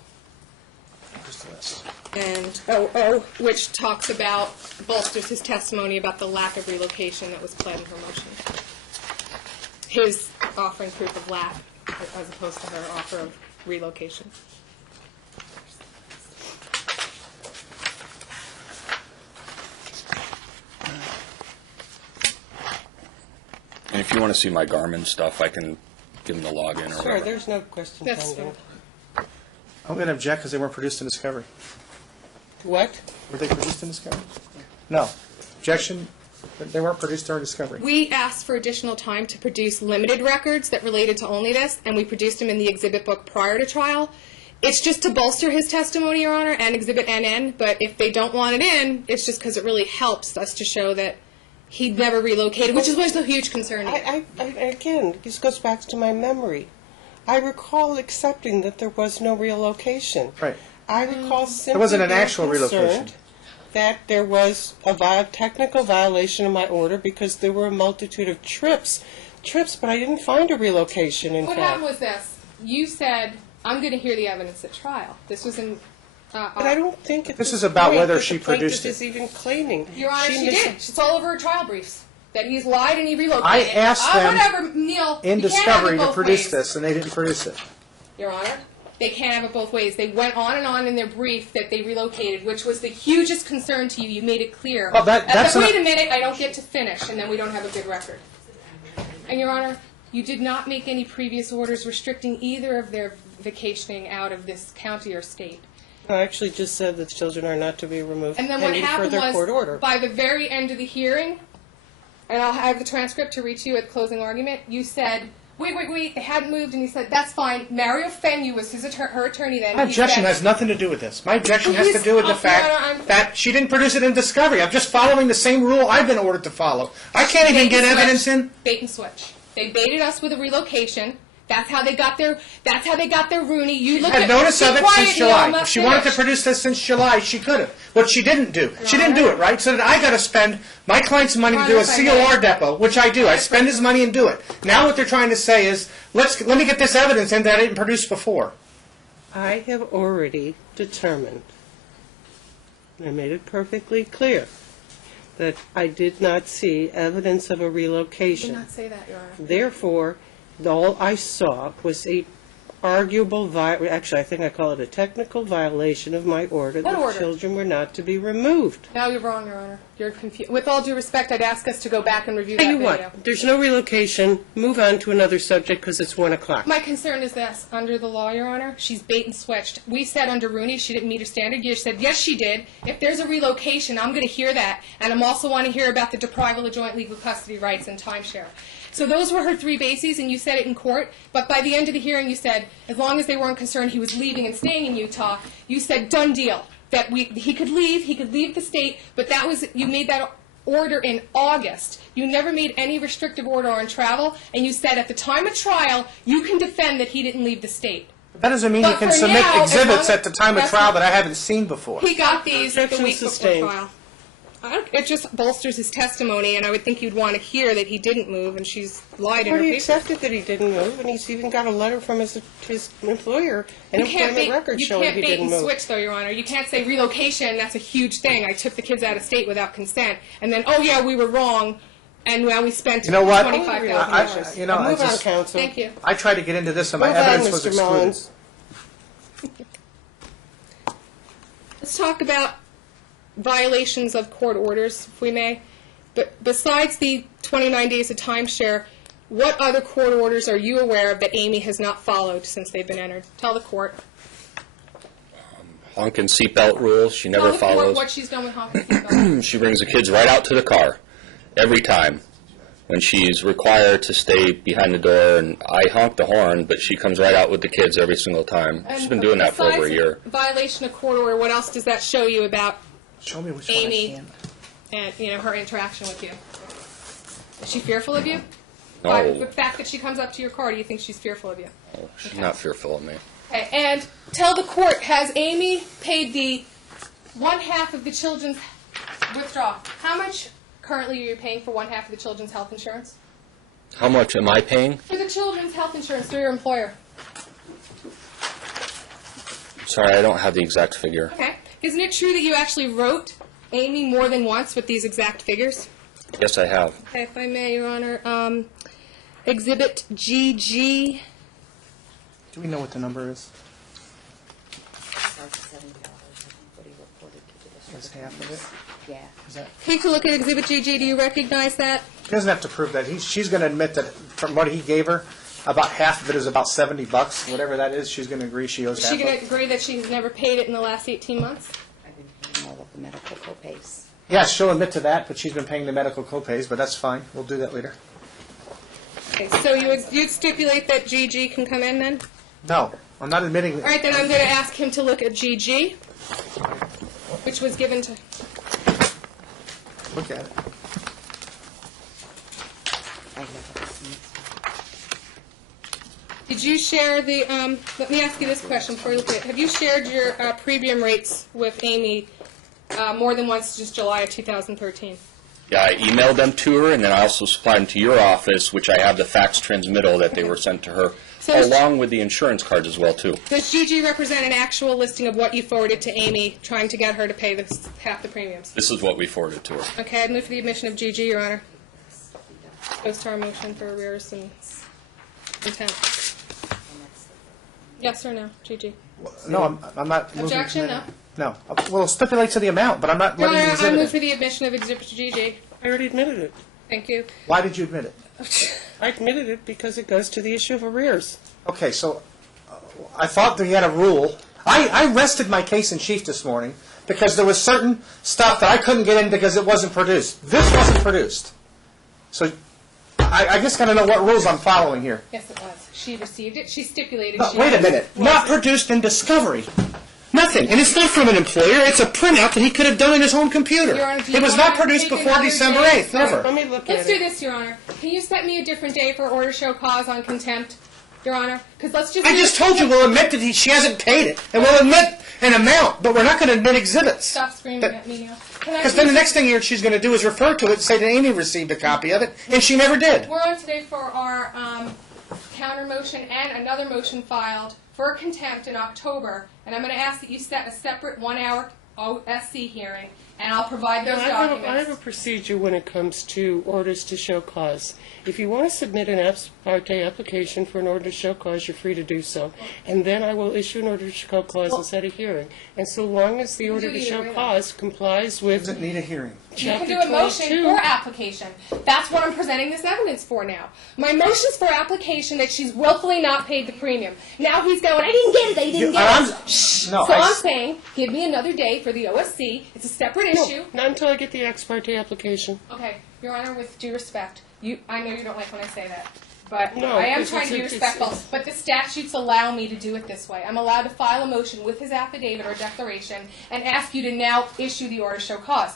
Just a list. and OO, which talks about, bolsters his testimony about the lack of relocation that was pled in her motion. His offering proof of lack as opposed to her offer of relocation. And if you want to see my Garmin stuff, I can give them the login or Sure, whatever. there's no question That's pending. fine. I'm going to object because they weren't produced in discovery. What? Were they produced in discovery? No. Objection. They weren't produced during discovery. We asked for additional time to produce limited records that related to only this, and we produced them in the exhibit book prior to trial. It's just to bolster his testimony, Your Honor, and Exhibit NN, but if they don't want it in, it's just because it really helps us to show that he'd never relocated, which was a huge concern. Again, this goes back to my memory. I recall accepting that there was no relocation. Right. I recall simply wasn't an being actual relocation. concerned that there was a technical violation of my order because there were a multitude of trips, but I didn't find a relocation, in What fact. happened was this. You said, I'm going to hear the evidence at trial. This was in... But I don't think at This this is about point whether that she the plaintiff produced it. is even claiming. Your Honor, she mis- did. It's all over her trial briefs. That he's lied and he relocated. I asked them whatever, Neil. in you can't have discovery it to both produce ways. this, and they didn't produce it. Your Honor, they can't have it both ways. They went on in their brief that they relocated, which was the hugest concern to you. You made it clear. Well, that's wait an- a minute, I don't get to finish, and then we don't have a good record. And Your Honor, you did not make any previous orders restricting either of their vacationing out of this county or state. I actually just said that children are not to be removed And then what pending happened further court was, order. by the very end of the hearing, and I'll have the transcript to reach you at closing argument, you said, wait, they hadn't moved, and he said, that's fine. Mario Fennu was her attorney then. My He objection said- has nothing to do with this. My objection has to Please, do with the Your fact Honor, I'm- that she didn't produce it in discovery. I'm just following the same rule I've been ordered to follow. I can't even Bait get and evidence switch. in. Bait and switch. They baited us with a relocation. That's how they got their Rooney. You look Had at notice of it quiet, since Neil, July. I'm not If she wanted to finished. produce this since July, she could have. What she didn't do. She didn't do it, right? So that I got to spend my client's money to do a Your Honor, if I COR may. depot, which I do. I spend his money and do it. Now what they're trying to say is, let me get this evidence in that I didn't produce before. I have already determined, and I made it perfectly clear, that I did not see evidence of a I did relocation. not say that, Your Honor. Therefore, all I saw was a arguable, actually, I think I call it a technical violation of my order What that order? children were not to be removed. Now you're wrong, Your Honor. You're confused. With all due respect, I'd ask us to go back and review that Tell you video. what, there's no relocation. Move on to another subject because it's 1 o'clock. My concern is this. Under the law, Your Honor, she's bait and switched. We said under Rooney she didn't meet her standard. You said, yes, she did. If there's a relocation, I'm going to hear that. And I'm also want to hear about the deprival of joint legal custody rights and timeshare. So those were her 3 bases, and you said it in court. But by the end of the hearing, you said, as long as they weren't concerned he was leaving and staying in Utah, you said, done deal. That he could leave the state, but that was, you made that order in August. You never made any restrictive order on travel, and you said at the time of trial, you can defend that he didn't leave the state. That doesn't mean you But can for submit now, as long exhibits as- at the time of that's trial what- that I haven't seen before. He got these the Objection week sustained. before trial. It just bolsters his testimony, and I would think you'd want to hear that he didn't move, and she's lied in her Already papers. accepted that he didn't move, and he's even got a letter from his employer and employment records showing he bait didn't and move. switch, though, Your Honor. You can't say relocation, that's a huge thing. I took the kids out of state without consent, and then, oh, yeah, we were wrong, and now we spent You know what? $25,000. You know, I Move on, just, counsel. Thank you. I tried to get into this and my Move on, evidence was Mr. excluded. Mullins. Let's talk about violations of court orders, if we may. But besides the 29 days of timeshare, what other court orders are you aware of that Amy has not followed since they've been entered? Tell the court. Honking seatbelt rules, she never Tell the court follows. what she's done with honking seatbelts. She brings the kids right out to the car, every time, when she's required to stay behind the door, and I honk the horn, but she comes right out with the kids every single time. She's been doing that for over a Besides year. Violation of court order, what else does that show you about Show me which one I Amy can. and, her interaction with you? Is she fearful of you? By the No, fact that she comes up to your car, do you think she's fearful of you? she's not fearful of me. Okay, and tell the court, has Amy paid the 1/2 of the children's withdrawal? How much currently are you paying for 1/2 of the children's health insurance? How much am I paying? For the children's health insurance through your employer. Sorry, I don't have the exact figure. Okay. Isn't it true that you actually wrote Amy more than once with these exact figures? Yes, I have. Okay, if I may, Your Honor. Exhibit GG. Do we know what the number is? What he reported to the district. That's half of it? Yeah. Is that? Take a look at Exhibit GG. Do you recognize that? He doesn't have to prove that. She's going to admit that from what he gave her, about half of it is about $70, whatever that is. She's going to agree she owes Is half she of going it. to agree that she's never paid it in the last 18 months? I've been paying all of the medical copays. Yes, she'll admit to that, but she's been paying the medical copays, but that's fine. We'll do that later. Okay, so you'd stipulate that GG can come in then? No, I'm not admitting All right, then I'm going to ask him to look at GG, which was given to... Look at it. I never seen this. Did you share the, let me ask you this question before you look at it. Have you shared your premium rates with Amy more than once since July of 2013? Yeah, I emailed them to her, and then I also supplied them to your office, which I have the fax transmittal that they were sent to her, So- along with the insurance cards as well, too. Does GG represent an actual listing of what you forwarded to Amy, trying to get her to pay half the premiums? This is what we forwarded to her. Okay, I'd move for the admission of GG, Your Honor. Goes to our motion for arrears and contempt. Yes or no, GG? No, I'm not moving. Objection, to No. Well, stipulate to the amount, but I'm not Your letting you Honor, I exhibit move for it. the admission of Exhibit GG. I already admitted it. Thank you. Why did you admit it? I admitted it because it goes to the issue of arrears. Okay, so I thought that he had a rule. I rested my case in chief this morning because there was certain stuff that I couldn't get in because it wasn't produced. This wasn't produced. So I just got to know what rules I'm following here. Yes, it was. She received it. She stipulated. No, she wait a minute. Not produced in discovery. Nothing. And it's not from an employer. It's a printout that he could have done in his own computer. Your Honor, do you It was want not to produced take before another December day? 8th. Never. Let me look Let's at do it. this, Your Honor. Can you set me a different day for order show cause on contempt, Your Honor? Because let's just. I just told you we'll admit that she hasn't paid it. And we'll admit an amount, but we're not going to admit exhibits. Stop screaming at me now. Because then the next thing she's going to do is refer to it and say that Amy received a copy of it, and she never did. We're on today for our counter motion and another motion filed for contempt in October, and I'm going to ask that you set a separate 1-hour OSC hearing and I'll provide those I have a documents. procedure when it comes to orders to show cause. If you want to submit an ex parte application for an order to show cause, you're free to do so. And then I will issue an order to show cause and set a hearing. And so long as the order to show cause complies with Doesn't need a hearing. You can Chapter do a motion 22. for application. That's what I'm presenting this evidence for now. My motion's for application that she's willfully not paid the premium. Now he's going, I didn't get it, I didn't get it. Shh. No, So I I'm s- saying, give me another day for the OSC. It's a separate issue. Not until I get the ex parte application. Okay, Your Honor, with due respect, I know you don't like when I say that, but No, I am it's- trying to be it's- respectful. But the statutes allow me to do it this way. I'm allowed to file a motion with his affidavit or declaration and ask you to now issue the order to show cause.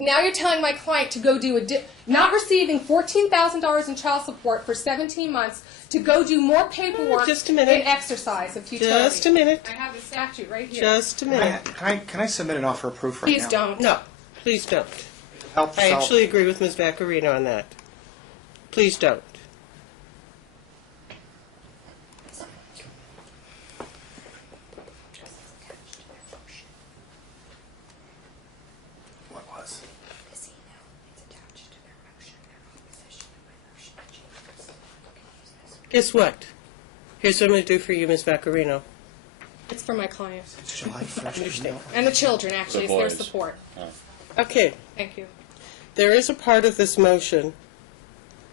Now you're telling my client to go do not receiving $14,000 in child support for 17 months to go do more paperwork Just a minute. and exercise of futility. Just a minute. I have the statute right here. Just a minute. Can I submit an offer of proof right now? Please don't. No, please don't. Help I solve- actually agree with Ms. Vaccarino on that. Please don't. What was? This email, it's attached to their motion, their opposition to my motion to change. You can use this. Guess what? Here's what I'm going to do for you, Ms. Vaccarino. It's for my client. July 1st. Understand. And the children, actually. The It's their boys. support. Okay, Thank you. there is a part of this motion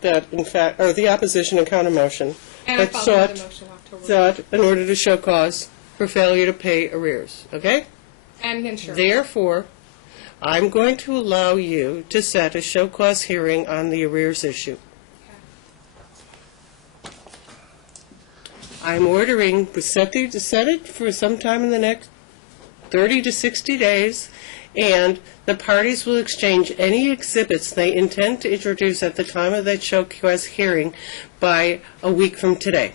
that, in fact, or the opposition and counter motion, And I that filed another sought, motion October. sought in order to show cause for failure to pay arrears, okay? And insurance. Therefore, I'm going to allow you to set a show cause hearing on the arrears issue. I'm ordering to set it for sometime in the next 30 to 60 days, and the parties will exchange any exhibits they intend to introduce at the time of that show cause hearing by a week from today.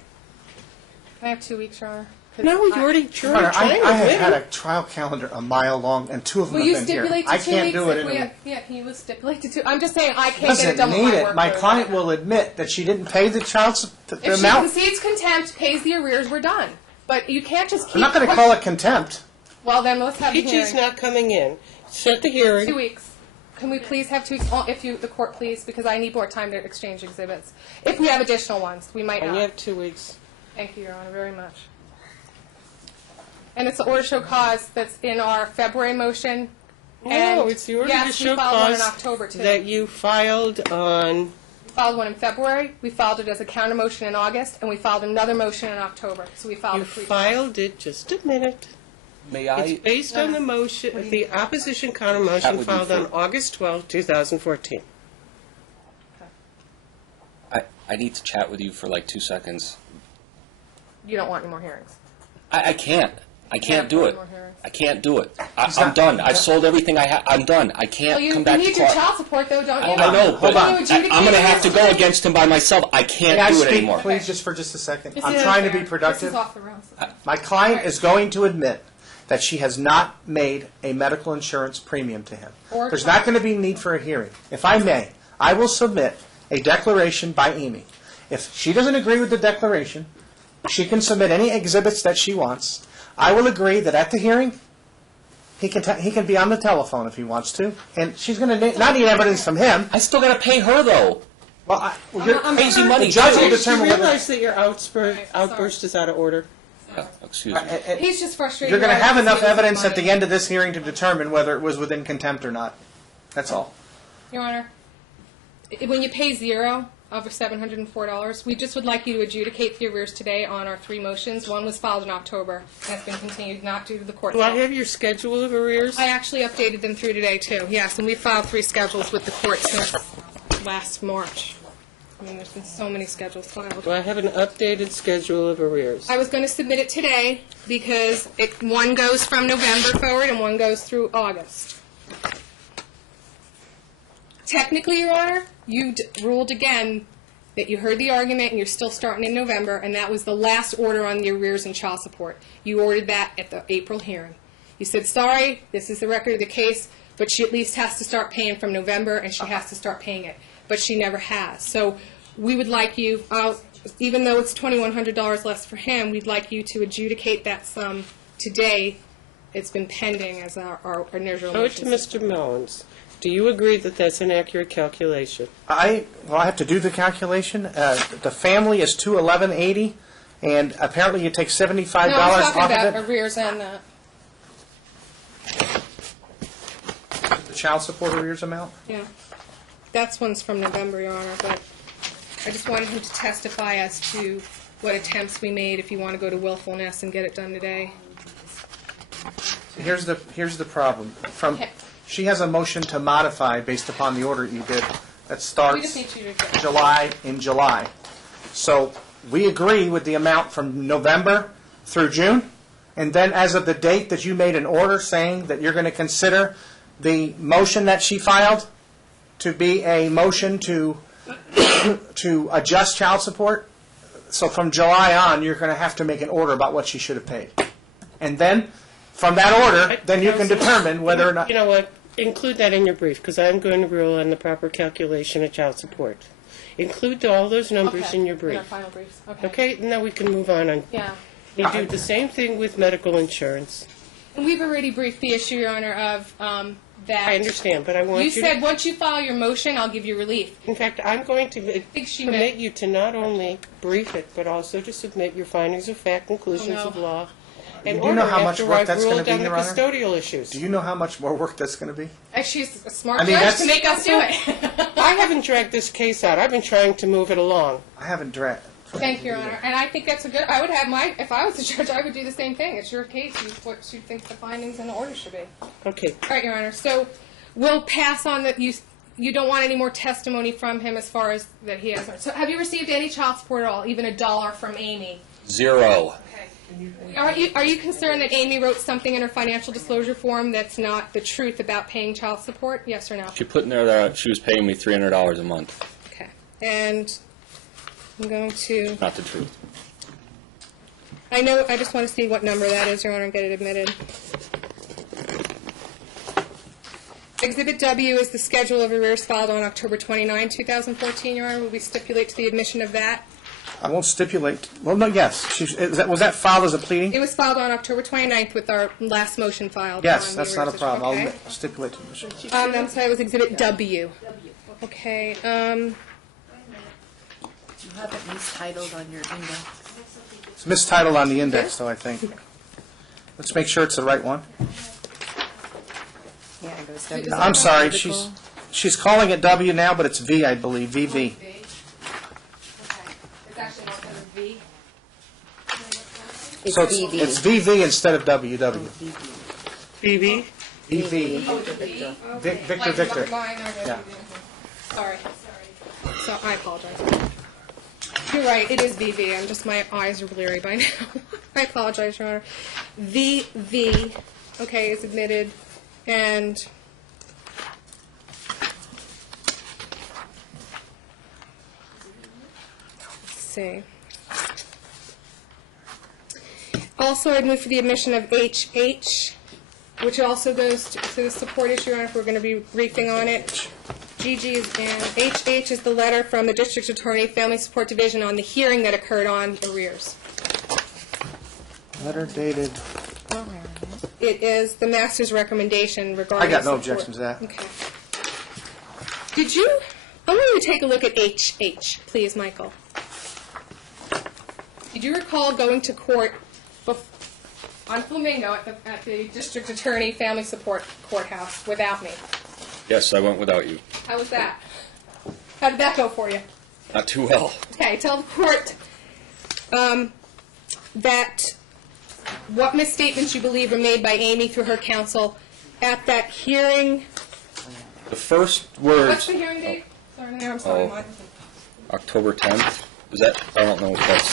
Can I have 2 weeks, Your Honor? 'Cause No, you I- already Your Honor, trying I to have win. had a trial calendar a mile long, and 2 of them Will you have been here. stipulate to 2 I weeks? can't do it if in we a have- Yeah, can you stipulate to 2? I'm just saying I can't get it done Doesn't with need my it. My workload. client will admit that she didn't pay the the If she amount. concedes contempt, pays the arrears, we're done. But you can't just keep... I'm not going to call it contempt. Well, then let's have the Peachy's hearing. not coming in. Set the hearing. 2 weeks. Can we please have 2 weeks? Oh, if the court please, because I need more time to exchange exhibits. If we have additional ones, we might And you not. have 2 weeks. Thank you, Your Honor, very much. And it's the order to show cause that's in our February motion. No, And it's the order to yes, we show filed one in cause October, too. that you filed on, We filed one in February, we filed it as a counter motion in August, and we filed another motion in October. So we filed you it 3 times. filed it, just a minute. May It's based on the motion, the opposition counter motion with you filed on for- August 12, 2014. I need to chat with you for like 2 seconds. You don't want any more hearings. I can't. I can't do it. more hearings. I can't do it. I'm done. I've sold everything I have. I'm done. I Well, can't you come back need to your court. child support, though, don't you? I know, but Hold on. I'm going to have to go against him by myself. I May can't I do it speak, anymore. please, just for just a second? This I'm is trying to unfair. be productive. This is off the rails. My client is going to admit that she has not made a medical insurance premium to him. Or There's not going to be need for a hearing. If I may, I will submit a declaration by Amy. If she doesn't agree with the declaration, she can submit any exhibits that she wants. I will agree that at the hearing, he can be on the telephone if he wants to, and she's going to not need evidence from him. I still got to pay her, though. Well, you're Crazy money, The judge too. will You determine whether. realize that your sorry. outburst is out of order? Excuse me. He's just frustrated. You're going to Your Honor, have enough because he evidence loses at the money. end of this hearing to determine whether it was within contempt or not. That's all. Your Honor, when you pay zero over $704, we just would like you to adjudicate the arrears today on our 3 motions. One was filed in October, and has been continued not due to the court. Do I have your schedule of arrears? I actually updated them through today, too. Yes, and we filed 3 schedules with the court since last March. I mean, there's been so many schedules filed. Do I have an updated schedule of arrears? I was going to submit it today because one goes from November forward and one goes through August. Technically, Your Honor, you ruled again that you heard the argument and you're still starting in November, and that was the last order on the arrears and child support. You ordered that at the April hearing. You said, sorry, this is the record of the case, but she at least has to start paying from November, and she has to start paying it. But she never has. So we would like you, even though it's $2,100 less for him, we'd like you to adjudicate that sum today it's been pending as our initial Go to motion. Mr. Mullins. Do you agree that that's an accurate calculation? I have to do the calculation. The family is $211.80, and apparently you take $75 No, I'm talking off about of it. arrears and that. The child support arrears amount? Yeah. That's one's from November, Your Honor, but I just wanted him to testify as to what attempts we made, if you want to go to willfulness and get it done today. Here's the problem. Okay. She has a motion to modify based upon the order you did that We just starts need you to... July. So we agree with the amount from November through June, and then as of the date that you made an order saying that you're going to consider the motion that she filed to be a motion to adjust child support. So from July on, you're going to have to make an order about what she should have paid. And then, from that order, then you can determine whether or not... You know what? Include that in your brief, because I'm going to rule on the proper calculation of child support. Include all those numbers Okay. in your In brief. our final briefs. Okay. Okay, now we can move on. Yeah. You do the same thing with medical insurance. And we've already briefed the issue, Your Honor, of that... I understand, but I want You you said to... once you file your motion, I'll give you relief. In fact, I'm going to think she permit meant- you to not only brief it, but also to submit your findings of fact, conclusions Oh, no. of law, Do and you know order how much after work I've that's gonna ruled be, on the Your Honor? custodial issues. Do you know how much more work that's going to be? Actually, she's a smart I mean, judge that's- to make us do it. I haven't dragged this case out. I've been trying to move it along. I haven't dragged. Thank you, Your Honor. And I think that's a good... I would have my... If I was the judge, I would do the same thing. It's your case. What you think the findings and the order should be. Okay. All right, Your Honor. So we'll pass on that you don't want any more testimony from him as far as that he has... So have you received any child support at all, even $1 from Amy? 0. Are you concerned that Amy wrote something in her financial disclosure form that's not the truth about paying child support? Yes or no? She put in there that she was paying me $300 a month. Okay. And I'm going to... Not the truth. I just want to see what number that is, Your Honor, and get it admitted. Exhibit W is the schedule of arrears filed on October 29, 2014, Your Honor. Will we stipulate to the admission of that? I won't stipulate. Well, no, yes. Was that filed as a pleading? It was filed on October 29th with our last motion filed. Yes, on the that's not a arrears problem. issue. I'll stipulate to the motion. I'm sorry, it was Exhibit W. Okay, You have it mistitled on your index. It's mistitled on the index, though, I think. Let's make sure it's the right one. Yeah, it goes W. I'm sorry, she's calling it W now, but it's V, I believe, VV. Okay. It's actually not under V. It's So VV. it's VV instead of WW. BB? VV. Oh, it's a V? Victor, Like Victor. mine or the- Yeah. Sorry. So I apologize. You're right, it is VV. My eyes are bleary by now. I apologize, Your Honor. VV, okay, is admitted, and let's see. Also, I'd move for the admission of HH, which also goes to the support issue, Your Honor, if we're going to be briefing on it. GG and HH is the letter from the District Attorney, Family Support Division on the hearing that occurred on arrears. Letter dated. It is the master's recommendation regarding... I got no support. objections to that. Okay. I want you to take a look at HH, please, Michael. Did you recall going to court on Flamingo at the District Attorney Family Support Courthouse without me? Yes, I went without you. How was that? How did that go for you? Not too well. Okay, tell the court that what misstatements you believe were made by Amy through her counsel at that hearing. The first words... What's the hearing date? Sorry, I'm sorry. Oh. Mike. October 10th? Is that... I don't know if that's...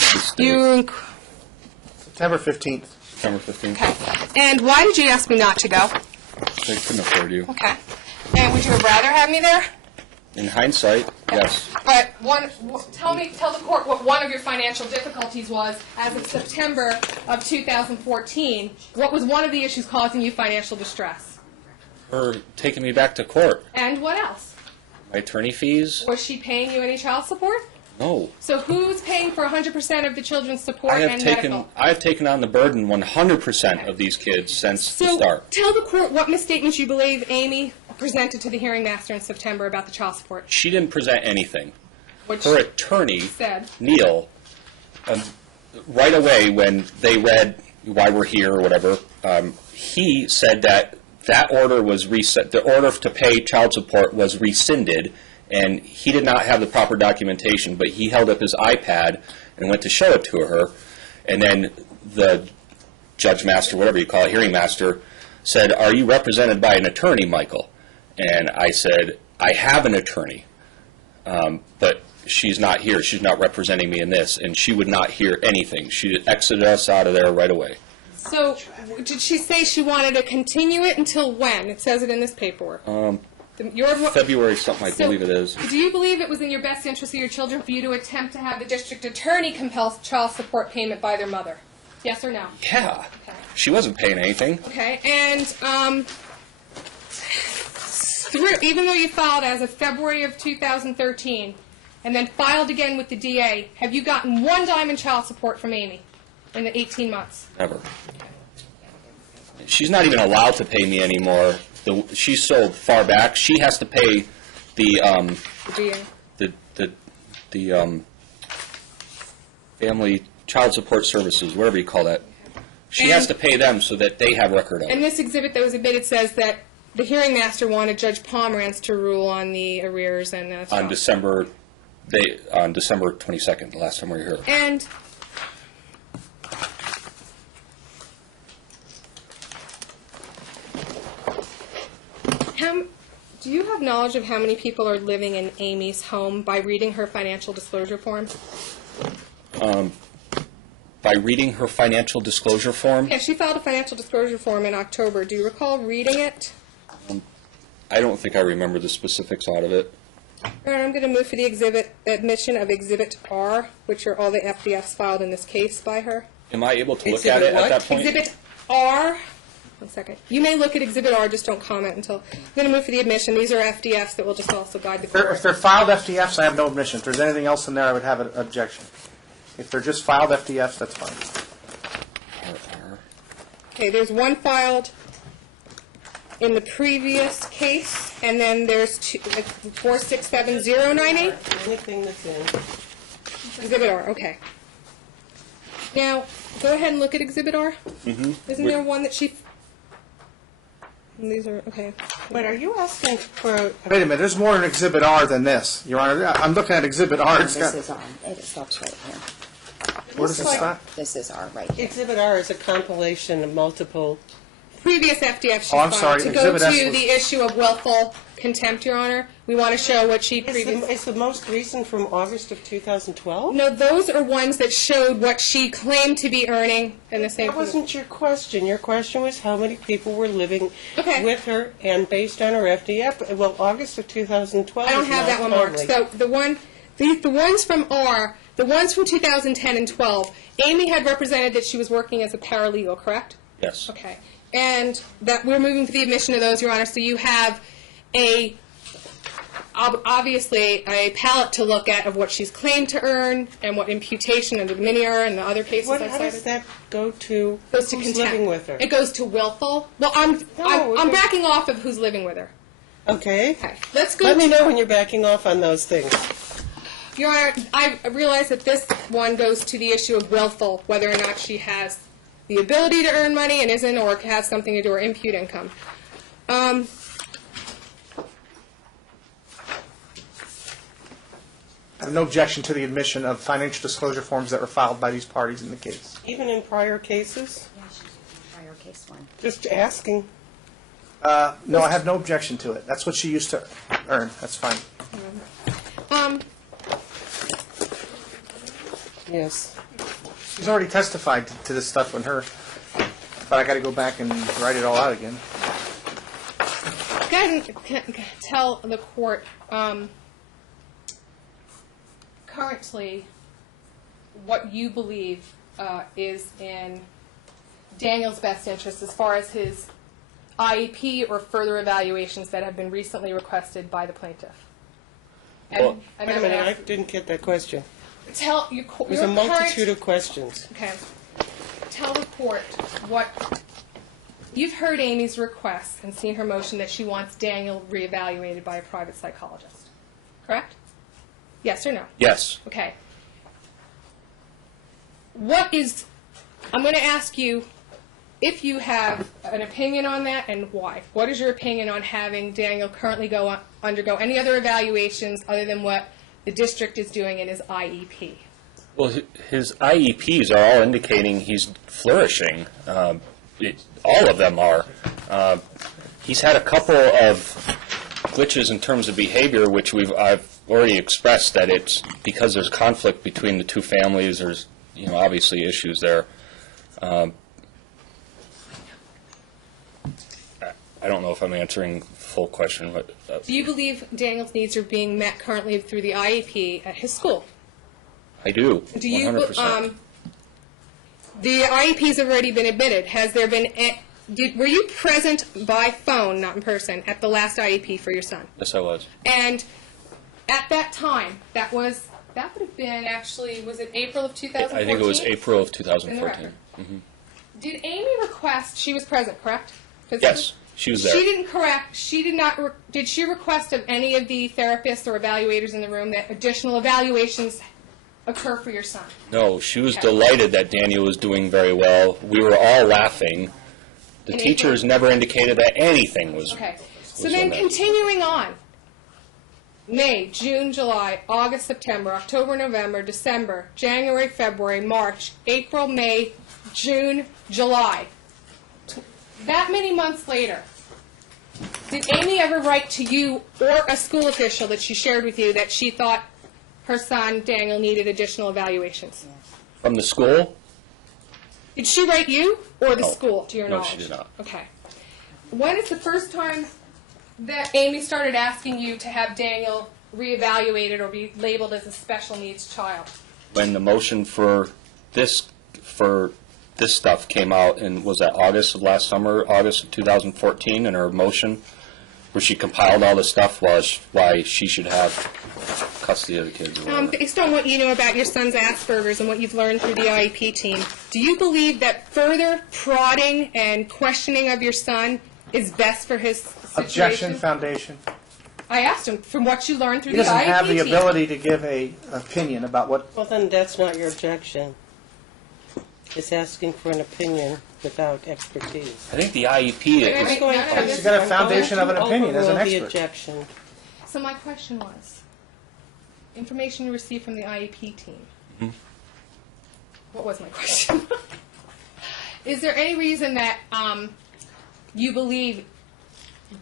September 15th. September 15th? Okay. And why did you ask me not to go? They couldn't afford you. Okay. And would you have rather had me there? In hindsight, yes. But tell the court what one of your financial difficulties was as of September of 2014. What was one of the issues causing you financial distress? Her taking me back to court. And what else? My attorney fees? Was she paying you any child support? No. So who's paying for 100% of the children's support I have and taken medical? I have taken on the burden 100% of these kids since the So start. tell the court what misstatements you believe Amy presented to the hearing master in September about the child support. She didn't present anything. Which Her attorney, said? Neil, right away when they read why we're here or whatever, he said that order was reset. The order to pay child support was rescinded, and he did not have the proper documentation, but he held up his iPad and went to show it to her, and then the judge master, whatever you call it, hearing master, said, "Are you represented by an attorney, Michael?" And I said, "I have an attorney, but she's not here. She's not representing me in this," and she would not hear anything. She exited us out of there right away. So did she say she wanted to continue it until when? It says it in this paperwork. February something, I believe it is. Do you believe it was in your best interest of your children for you to attempt to have the district attorney compel child support payment by their mother? Yes or no? Yeah. Okay. She wasn't paying anything. Okay, and even though you filed as of February of 2013, and then filed again with the DA, have you gotten one dime in child support from Amy in the 18 months? Never. She's not even allowed to pay me anymore. She's so far back. She has to pay the DA. the family child support services, whatever you call that. She has to pay them so that they have record of it. And this exhibit that was admitted says that the hearing master wanted Judge Pomerantz to rule on the arrears and On December 22nd, the last time we were here. And do you have knowledge of how many people are living in Amy's home by reading her financial disclosure form? By reading her financial disclosure form? Yeah, she filed a financial disclosure form in October. Do you recall reading it? I don't think I remember the specifics out of it. All right, I'm going to move for the admission of Exhibit R, which are all the FDFs filed in this case by her. Am I able to look Exhibit at it what? at that point? Exhibit R. One second. You may look at Exhibit R, just don't comment until. I'm going to move for the admission. These are FDFs that will just also guide the court. If they're filed FDFs, I have no objection. If there's anything else in there, I would have an objection. If they're just filed FDFs, that's fine. Okay, there's one filed in the previous case, and then there's 467098. Anything that's in. Exhibit R, okay. Now, go ahead and look at Exhibit R. Mm-hmm. Isn't there one that she... These are, okay. But are you asking for... Wait a minute, there's more in Exhibit R than this, Your Honor. I'm looking at Exhibit R. It's This got, is R. It stops right here. where does it stop? This is R right here. Exhibit R is a compilation of multiple... Previous FDF she Oh, I'm filed. sorry, To go Exhibit to S was- the issue of willful contempt, Your Honor, we want to show what she previously... Is the most recent from August of 2012? No, those are ones that showed what she claimed to be earning in the same... That wasn't your question. Your question was how many people were living Okay. with her, and based on her FDF. Well, August of 2012 I don't is have not that one marked. timely. So the ones from R, the ones from 2010 and 12, Amy had represented that she was working as a paralegal, correct? Yes. Okay. And that we're moving for the admission of those, Your Honor. So you have obviously a palette to look at of what she's claimed to earn and what imputation under the mini-R and the other cases I How does cited. that go to Goes to who's contempt. living with her? It goes to willful. Well, I'm it- backing off of who's living with her. Okay. Okay. Let's go Let me to... know when you're backing off on those things. Your Honor, I realize that this one goes to the issue of willful, whether or not she has the ability to earn money and isn't, or has something to do with impute income. I have no objection to the admission of financial disclosure forms that were filed by these parties in the case. Even in prior cases? Yeah, she's in the prior case one. Just asking. No, I have no objection to it. That's what she used to earn. That's fine. Yes. She's already testified to this stuff when her, but I got to go back and write it all out again. Go ahead and tell the court, currently, what you believe is in Daniel's best interest as far as his IEP or further evaluations that have been recently requested by the plaintiff. Well, and Wait a then minute, I ask- didn't get that question. tell your, There's your a multitude current, of questions. Okay. Tell the court what you've heard Amy's request and seen her motion that she wants Daniel reevaluated by a private psychologist. Correct? Yes or no? Yes. Okay. I'm going to ask you if you have an opinion on that and why. What is your opinion on having Daniel currently undergo any other evaluations other than what the district is doing in his IEP? Well, his IEPs are all indicating he's flourishing. All of them are. He's had a couple of glitches in terms of behavior, which I've already expressed that it's because there's conflict between the two families. There's obviously issues there. I don't know if I'm answering the full question. But, Do you believe Daniel's needs are being met currently through the IEP at his school? I do. Do you? 100%. The IEPs have already been admitted. Has there been? Were you present by phone, not in person, at the last IEP for your son? Yes, I was. And at that time, that would have been actually, was it April of 2014? I think it was April of In the 2014. record. Did Amy request? She was present, correct? Yes, she was there. Did she request of any of the therapists or evaluators in the room that additional evaluations occur for your son? No, she was Okay. delighted that Daniel was doing very well. We were all laughing. The In teachers April? never indicated that anything was. Okay. So was then on that. continuing on, May, June, July, August, September, October, November, December, January, February, March, April, May, June, July. That many months later, did Amy ever write to you or a school official that she shared with you that she thought her son, Daniel, needed additional evaluations? From the school? Did she write you or the No. school, to your No, knowledge? she did not. Okay. When is the first time that Amy started asking you to have Daniel reevaluated or be labeled as a special needs child? When the motion for this stuff came out, and was that August of last summer, August of 2014, and her motion where she compiled all the stuff was why she should have custody of the kids. Or whatever. Based on what you know about your son's Asperger's and what you've learned through the IEP team, do you believe that further prodding and questioning of your son is best for his situation? Objection, foundation. I asked him, from what you learned through He the doesn't IEP have the team. ability to give a opinion about what. Well, then that's not your objection. It's asking for an opinion without expertise. I think the IEP Wait, is. wait, no, no, no, He's got a foundation of an opinion as an Overrule the expert. objection. So my question was, information you received from the IEP team. What was my question? Is there any reason that you believe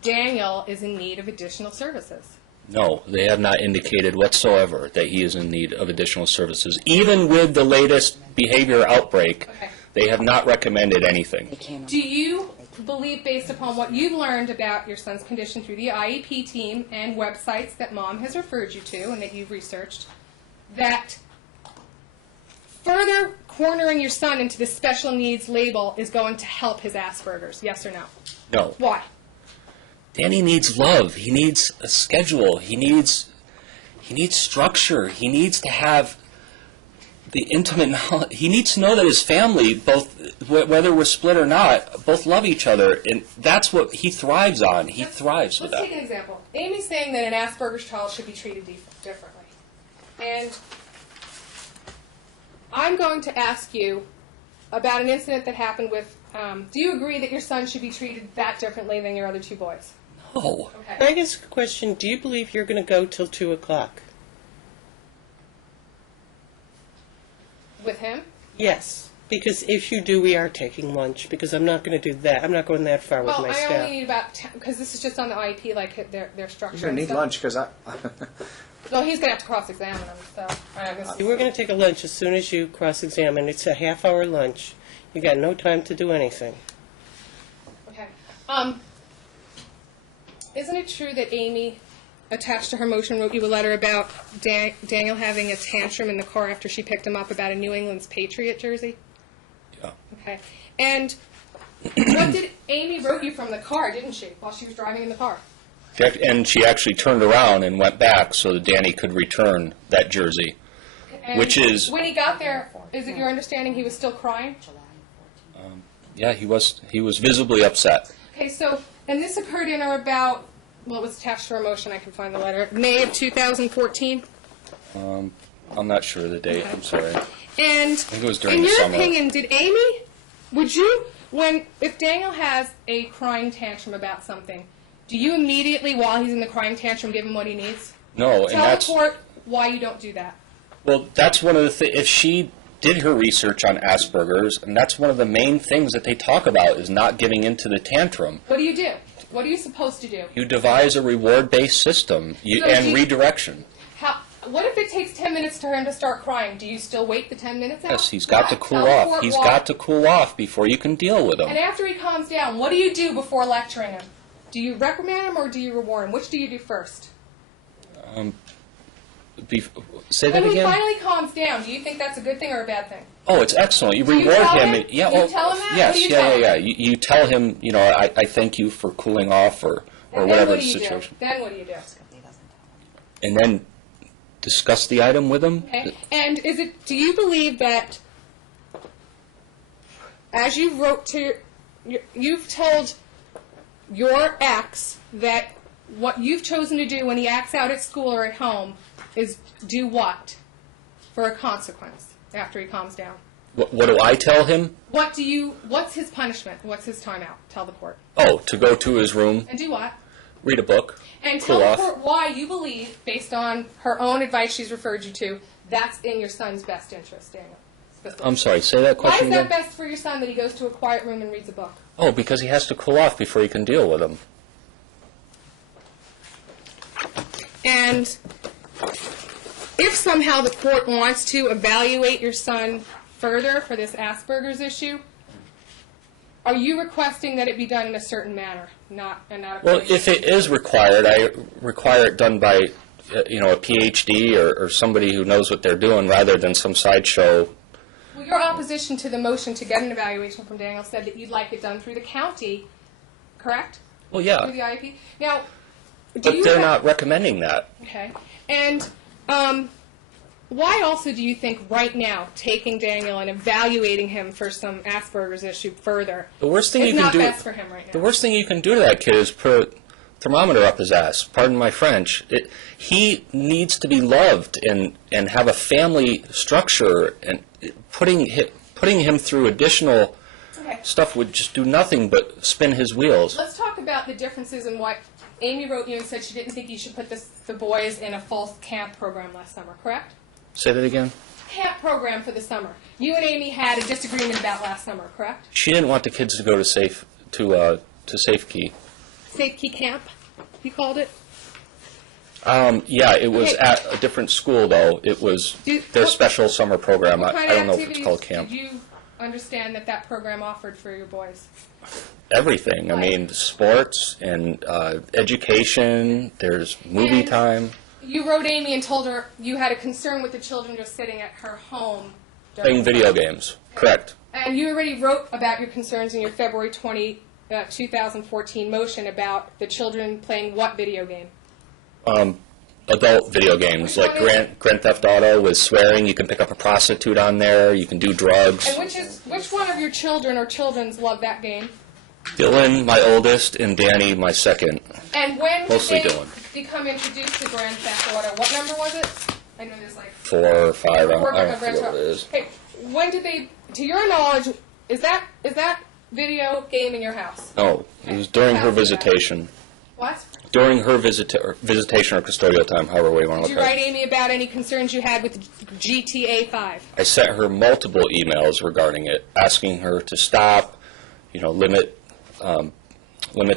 Daniel is in need of additional services? No, they have not indicated whatsoever that he is in need of additional services. Even with the latest behavior outbreak, Okay. they have not recommended anything. Do you believe, based upon what you've learned about your son's condition through the IEP team and websites that Mom has referred you to and that you've researched, that further cornering your son into the special needs label is going to help his Asperger's? Yes or no? No. Why? Danny needs love. He needs a schedule. He needs structure. He needs to have the intimate knowledge. He needs to know that his family, both whether we're split or not, both love each other, and that's what he thrives on. He thrives with Let's that. take an example. Amy's saying that an Asperger's child should be treated differently. And I'm going to ask you about an incident that happened with, do you agree that your son should be treated that differently than your other two boys? No. Okay. Can I ask a question? Do you believe you're going to go till 2 o'clock? With him? Yes. Because if you do, we are taking lunch, because I'm not going to do that. I'm not going that far with Well, my I staff. only need about 10, because this is just on the IEP, like their structure. He's going to and need stuff. lunch because I. Well, he's going to have to cross-examine him, so. I guess. We're going to take a lunch as soon as you cross-examine. It's a half-hour lunch. You got no time to do anything. Okay. Isn't it true that Amy, attached to her motion, wrote you a letter about Daniel having a tantrum in the car after she picked him up about a New England's Patriot jersey? Yeah. Okay. And what did Amy wrote you from the car, didn't she, while she was driving in the car? And she actually turned around and went back so that Danny could return that jersey, And which is, when he got there, is it your understanding he was still crying? yeah, he was visibly upset. Okay, so, and this occurred in or about, well, it was attached to our motion, I can find the letter, May of 2014? I'm not sure of the date, I'm sorry. And I think it was during in the your summer. opinion, did Amy, would you, if Daniel has a crying tantrum about something, do you immediately, while he's in the crying tantrum, give him what he needs? No, and Tell the that's, court why you don't do that. well, that's one of the things, if she did her research on Asperger's, and that's one of the main things that they talk about, is not giving into the tantrum. What do you do? What are you supposed to do? You devise a reward-based system So and you- redirection. What if it takes 10 minutes for him to start crying? Do you still wait the 10 minutes out? Yes, he's got to Why? cool Tell the off. court He's why. got to cool off before you can deal with And him. after he calms down, what do you do before lecturing him? Do you reprimand him or do you reward him? Which do you do first? Say that When he again? finally calms down, do you think that's a good thing or a bad thing? Oh, it's excellent. You Do you reward tell him. him? Yeah, Do you oh, tell him that? yes, What do you yeah, tell yeah, him? yeah. You tell him, I thank you for cooling off or And whatever then what the do you situation. do? Then what do you do? And then discuss the item with him. Okay. And do you believe that, as you wrote to, you've told your ex that what you've chosen to do when he acts out at school or at home is do what for a consequence after he calms down? What do I tell him? What's his punishment? What's his timeout? Tell the court. Oh, to go to his room, And do what? read a book, And cool tell off. the court why you believe, based on her own advice she's referred you to, that's in your son's best interest, Daniel. Specifically. I'm sorry, say that Why question is that again? best for your son that he goes to a quiet room and reads a book? Oh, because he has to cool off before you can deal with him. And if somehow the court wants to evaluate your son further for this Asperger's issue, are you requesting that it be done in a certain manner, not a Well, if it is required, I require it done by, a PhD or somebody who knows what they're doing rather than some sideshow. Well, your opposition to the motion to get an evaluation from Daniel said that you'd like it done through the county, correct? Well, Through the yeah, IEP? Now, do but you they're have- not recommending that. Okay. And why also do you think right now taking Daniel and evaluating him for some Asperger's issue further The worst thing is you can not do. best for him right now? The worst thing you can do to that kid is put a thermometer up his ass. Pardon my French. He needs to be loved and have a family structure, and putting him through additional Okay. stuff would just do nothing but spin his wheels. Let's talk about the differences in what Amy wrote you and said she didn't think you should put the boys in a fall camp program last summer, correct? Say that again. Camp program for the summer. You and Amy had a disagreement about last summer, correct? She didn't want the kids to go to Safekey. Safe Key Camp, you called it? Yeah, it was Okay. at a different school though. It was their What- special summer program. What I kind of don't know if it's activities called camp. did you understand that program offered for your boys? Everything. I mean, sports and education. There's movie And- time. You wrote Amy and told her you had a concern with the children just sitting at her home. Playing video games. Correct. And you already wrote about your concerns in your February 2014 motion about the children playing what video game? Adult video games Which like one is Grand Theft Auto with swearing. You can pick up a prostitute on there. You can do drugs. And which one of your children or children's love that game? Dylan, my oldest, and Danny, my second. And when Mostly did they Dylan. become introduced to Grand Theft Auto? What number was it? I know there's like 4 or 5. I don't Grand know Theft what it Auto. is. Okay, when did they? To your knowledge, is that video game in your house? No, it was during her visitation. What? During her visitation or custodial time, however way you want to Did look you at write it. Amy about any concerns you had with GTA 5? I sent her multiple emails regarding it, asking her to stop, limit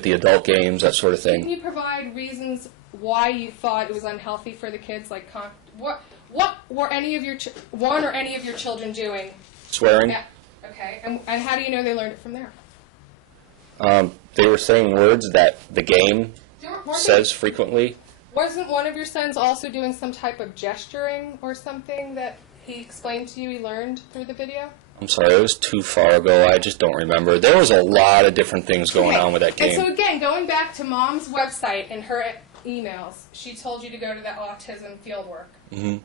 the adult games, that sort of Can thing. you provide reasons why you thought it was unhealthy for the kids? Like, what were any of your one or any of your children doing? Swearing. Yeah. Okay. And how do you know they learned it from there? They were saying words that the game Weren't they- says frequently. Wasn't one of your sons also doing some type of gesturing or something that he explained to you he learned through the video? I'm sorry, it was too far ago. I just don't remember. There was a lot of different things going Okay. on with that game. And so again, going back to Mom's website and her emails, she told you to go to the autism fieldwork. Mhm.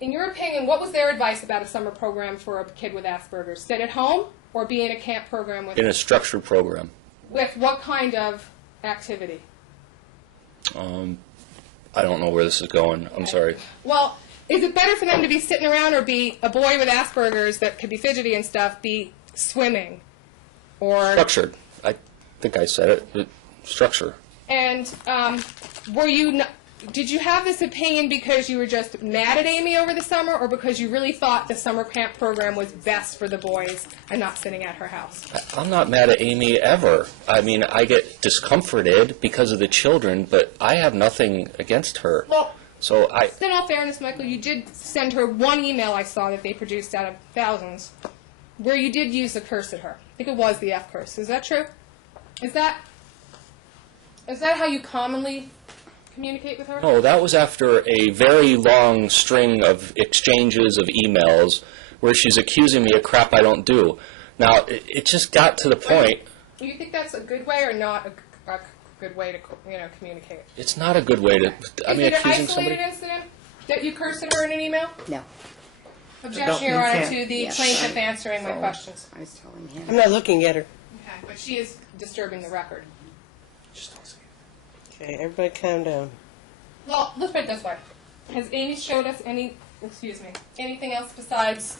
In your opinion, what was their advice about a summer program for a kid with Asperger's? Sit at home or be in a camp program with In a structured program. what kind of activity? I don't know where this is going. I'm sorry. Well, is it better for them to be sitting around or be a boy with Asperger's that could be fidgety and stuff, be swimming? Or Structured. I think I said it. But structure. And did you have this opinion because you were just mad at Amy over the summer, or because you really thought the summer camp program was best for the boys and not sitting at her house? I'm not mad at Amy ever. I mean, I get discomforted because of the children, but I have nothing against her. Well, So in all fairness, Michael, you did send her one email I saw that they produced out of thousands, where you did use a curse at her. I think it was the F curse. Is that true? Is that how you commonly communicate with her? No, that was after a very long string of exchanges of emails where she's accusing me of crap I don't do. Now, it just got to the point. Do you think that's a good way or not a good way to communicate? It's not a good way to. I mean, Is it an accusing isolated somebody. incident that you cursed at her in an email? No. Objection, you Your Honor, can't. to the Yes. plaintiff answering my So, questions. I was telling him. I'm not looking at her. Okay, but she is disturbing the record. Just don't say it. Okay, everybody calm down. Well, let's put it this way. Has Amy showed us anything else besides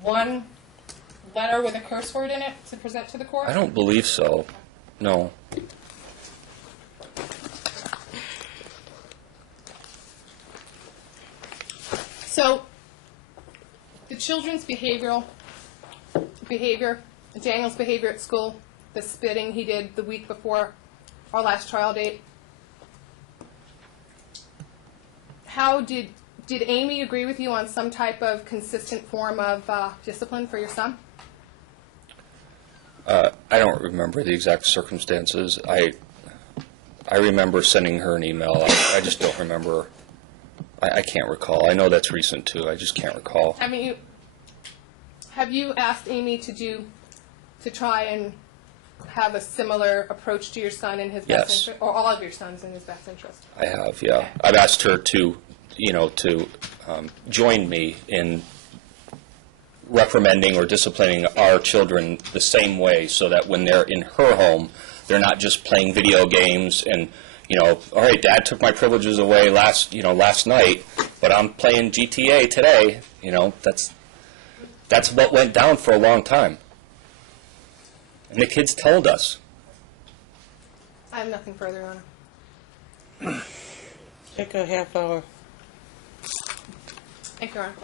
one letter with a curse word in it to present to the court? I don't believe so. No. So, the children's behavior, Daniel's behavior at school, the spitting he did the week before our last trial date, how did Amy agree with you on some type of consistent form of discipline for your son? I don't remember the exact circumstances. I remember sending her an email. I just don't remember. I can't recall. I know that's recent too. I just can't recall. Have you asked Amy to try and have a similar approach to your son in his best Yes. interest, or all of your sons in his best interest? I have, yeah. I've asked her to join me in reprimanding or disciplining our children the same way, so that when they're in her home, they're not just playing video games and, all right, Dad took my privileges away last night, but I'm playing GTA today. That's what went down for a long time. And the kids told us. I have nothing further, Your Honor. Take a half hour. Thank you, Your Honor.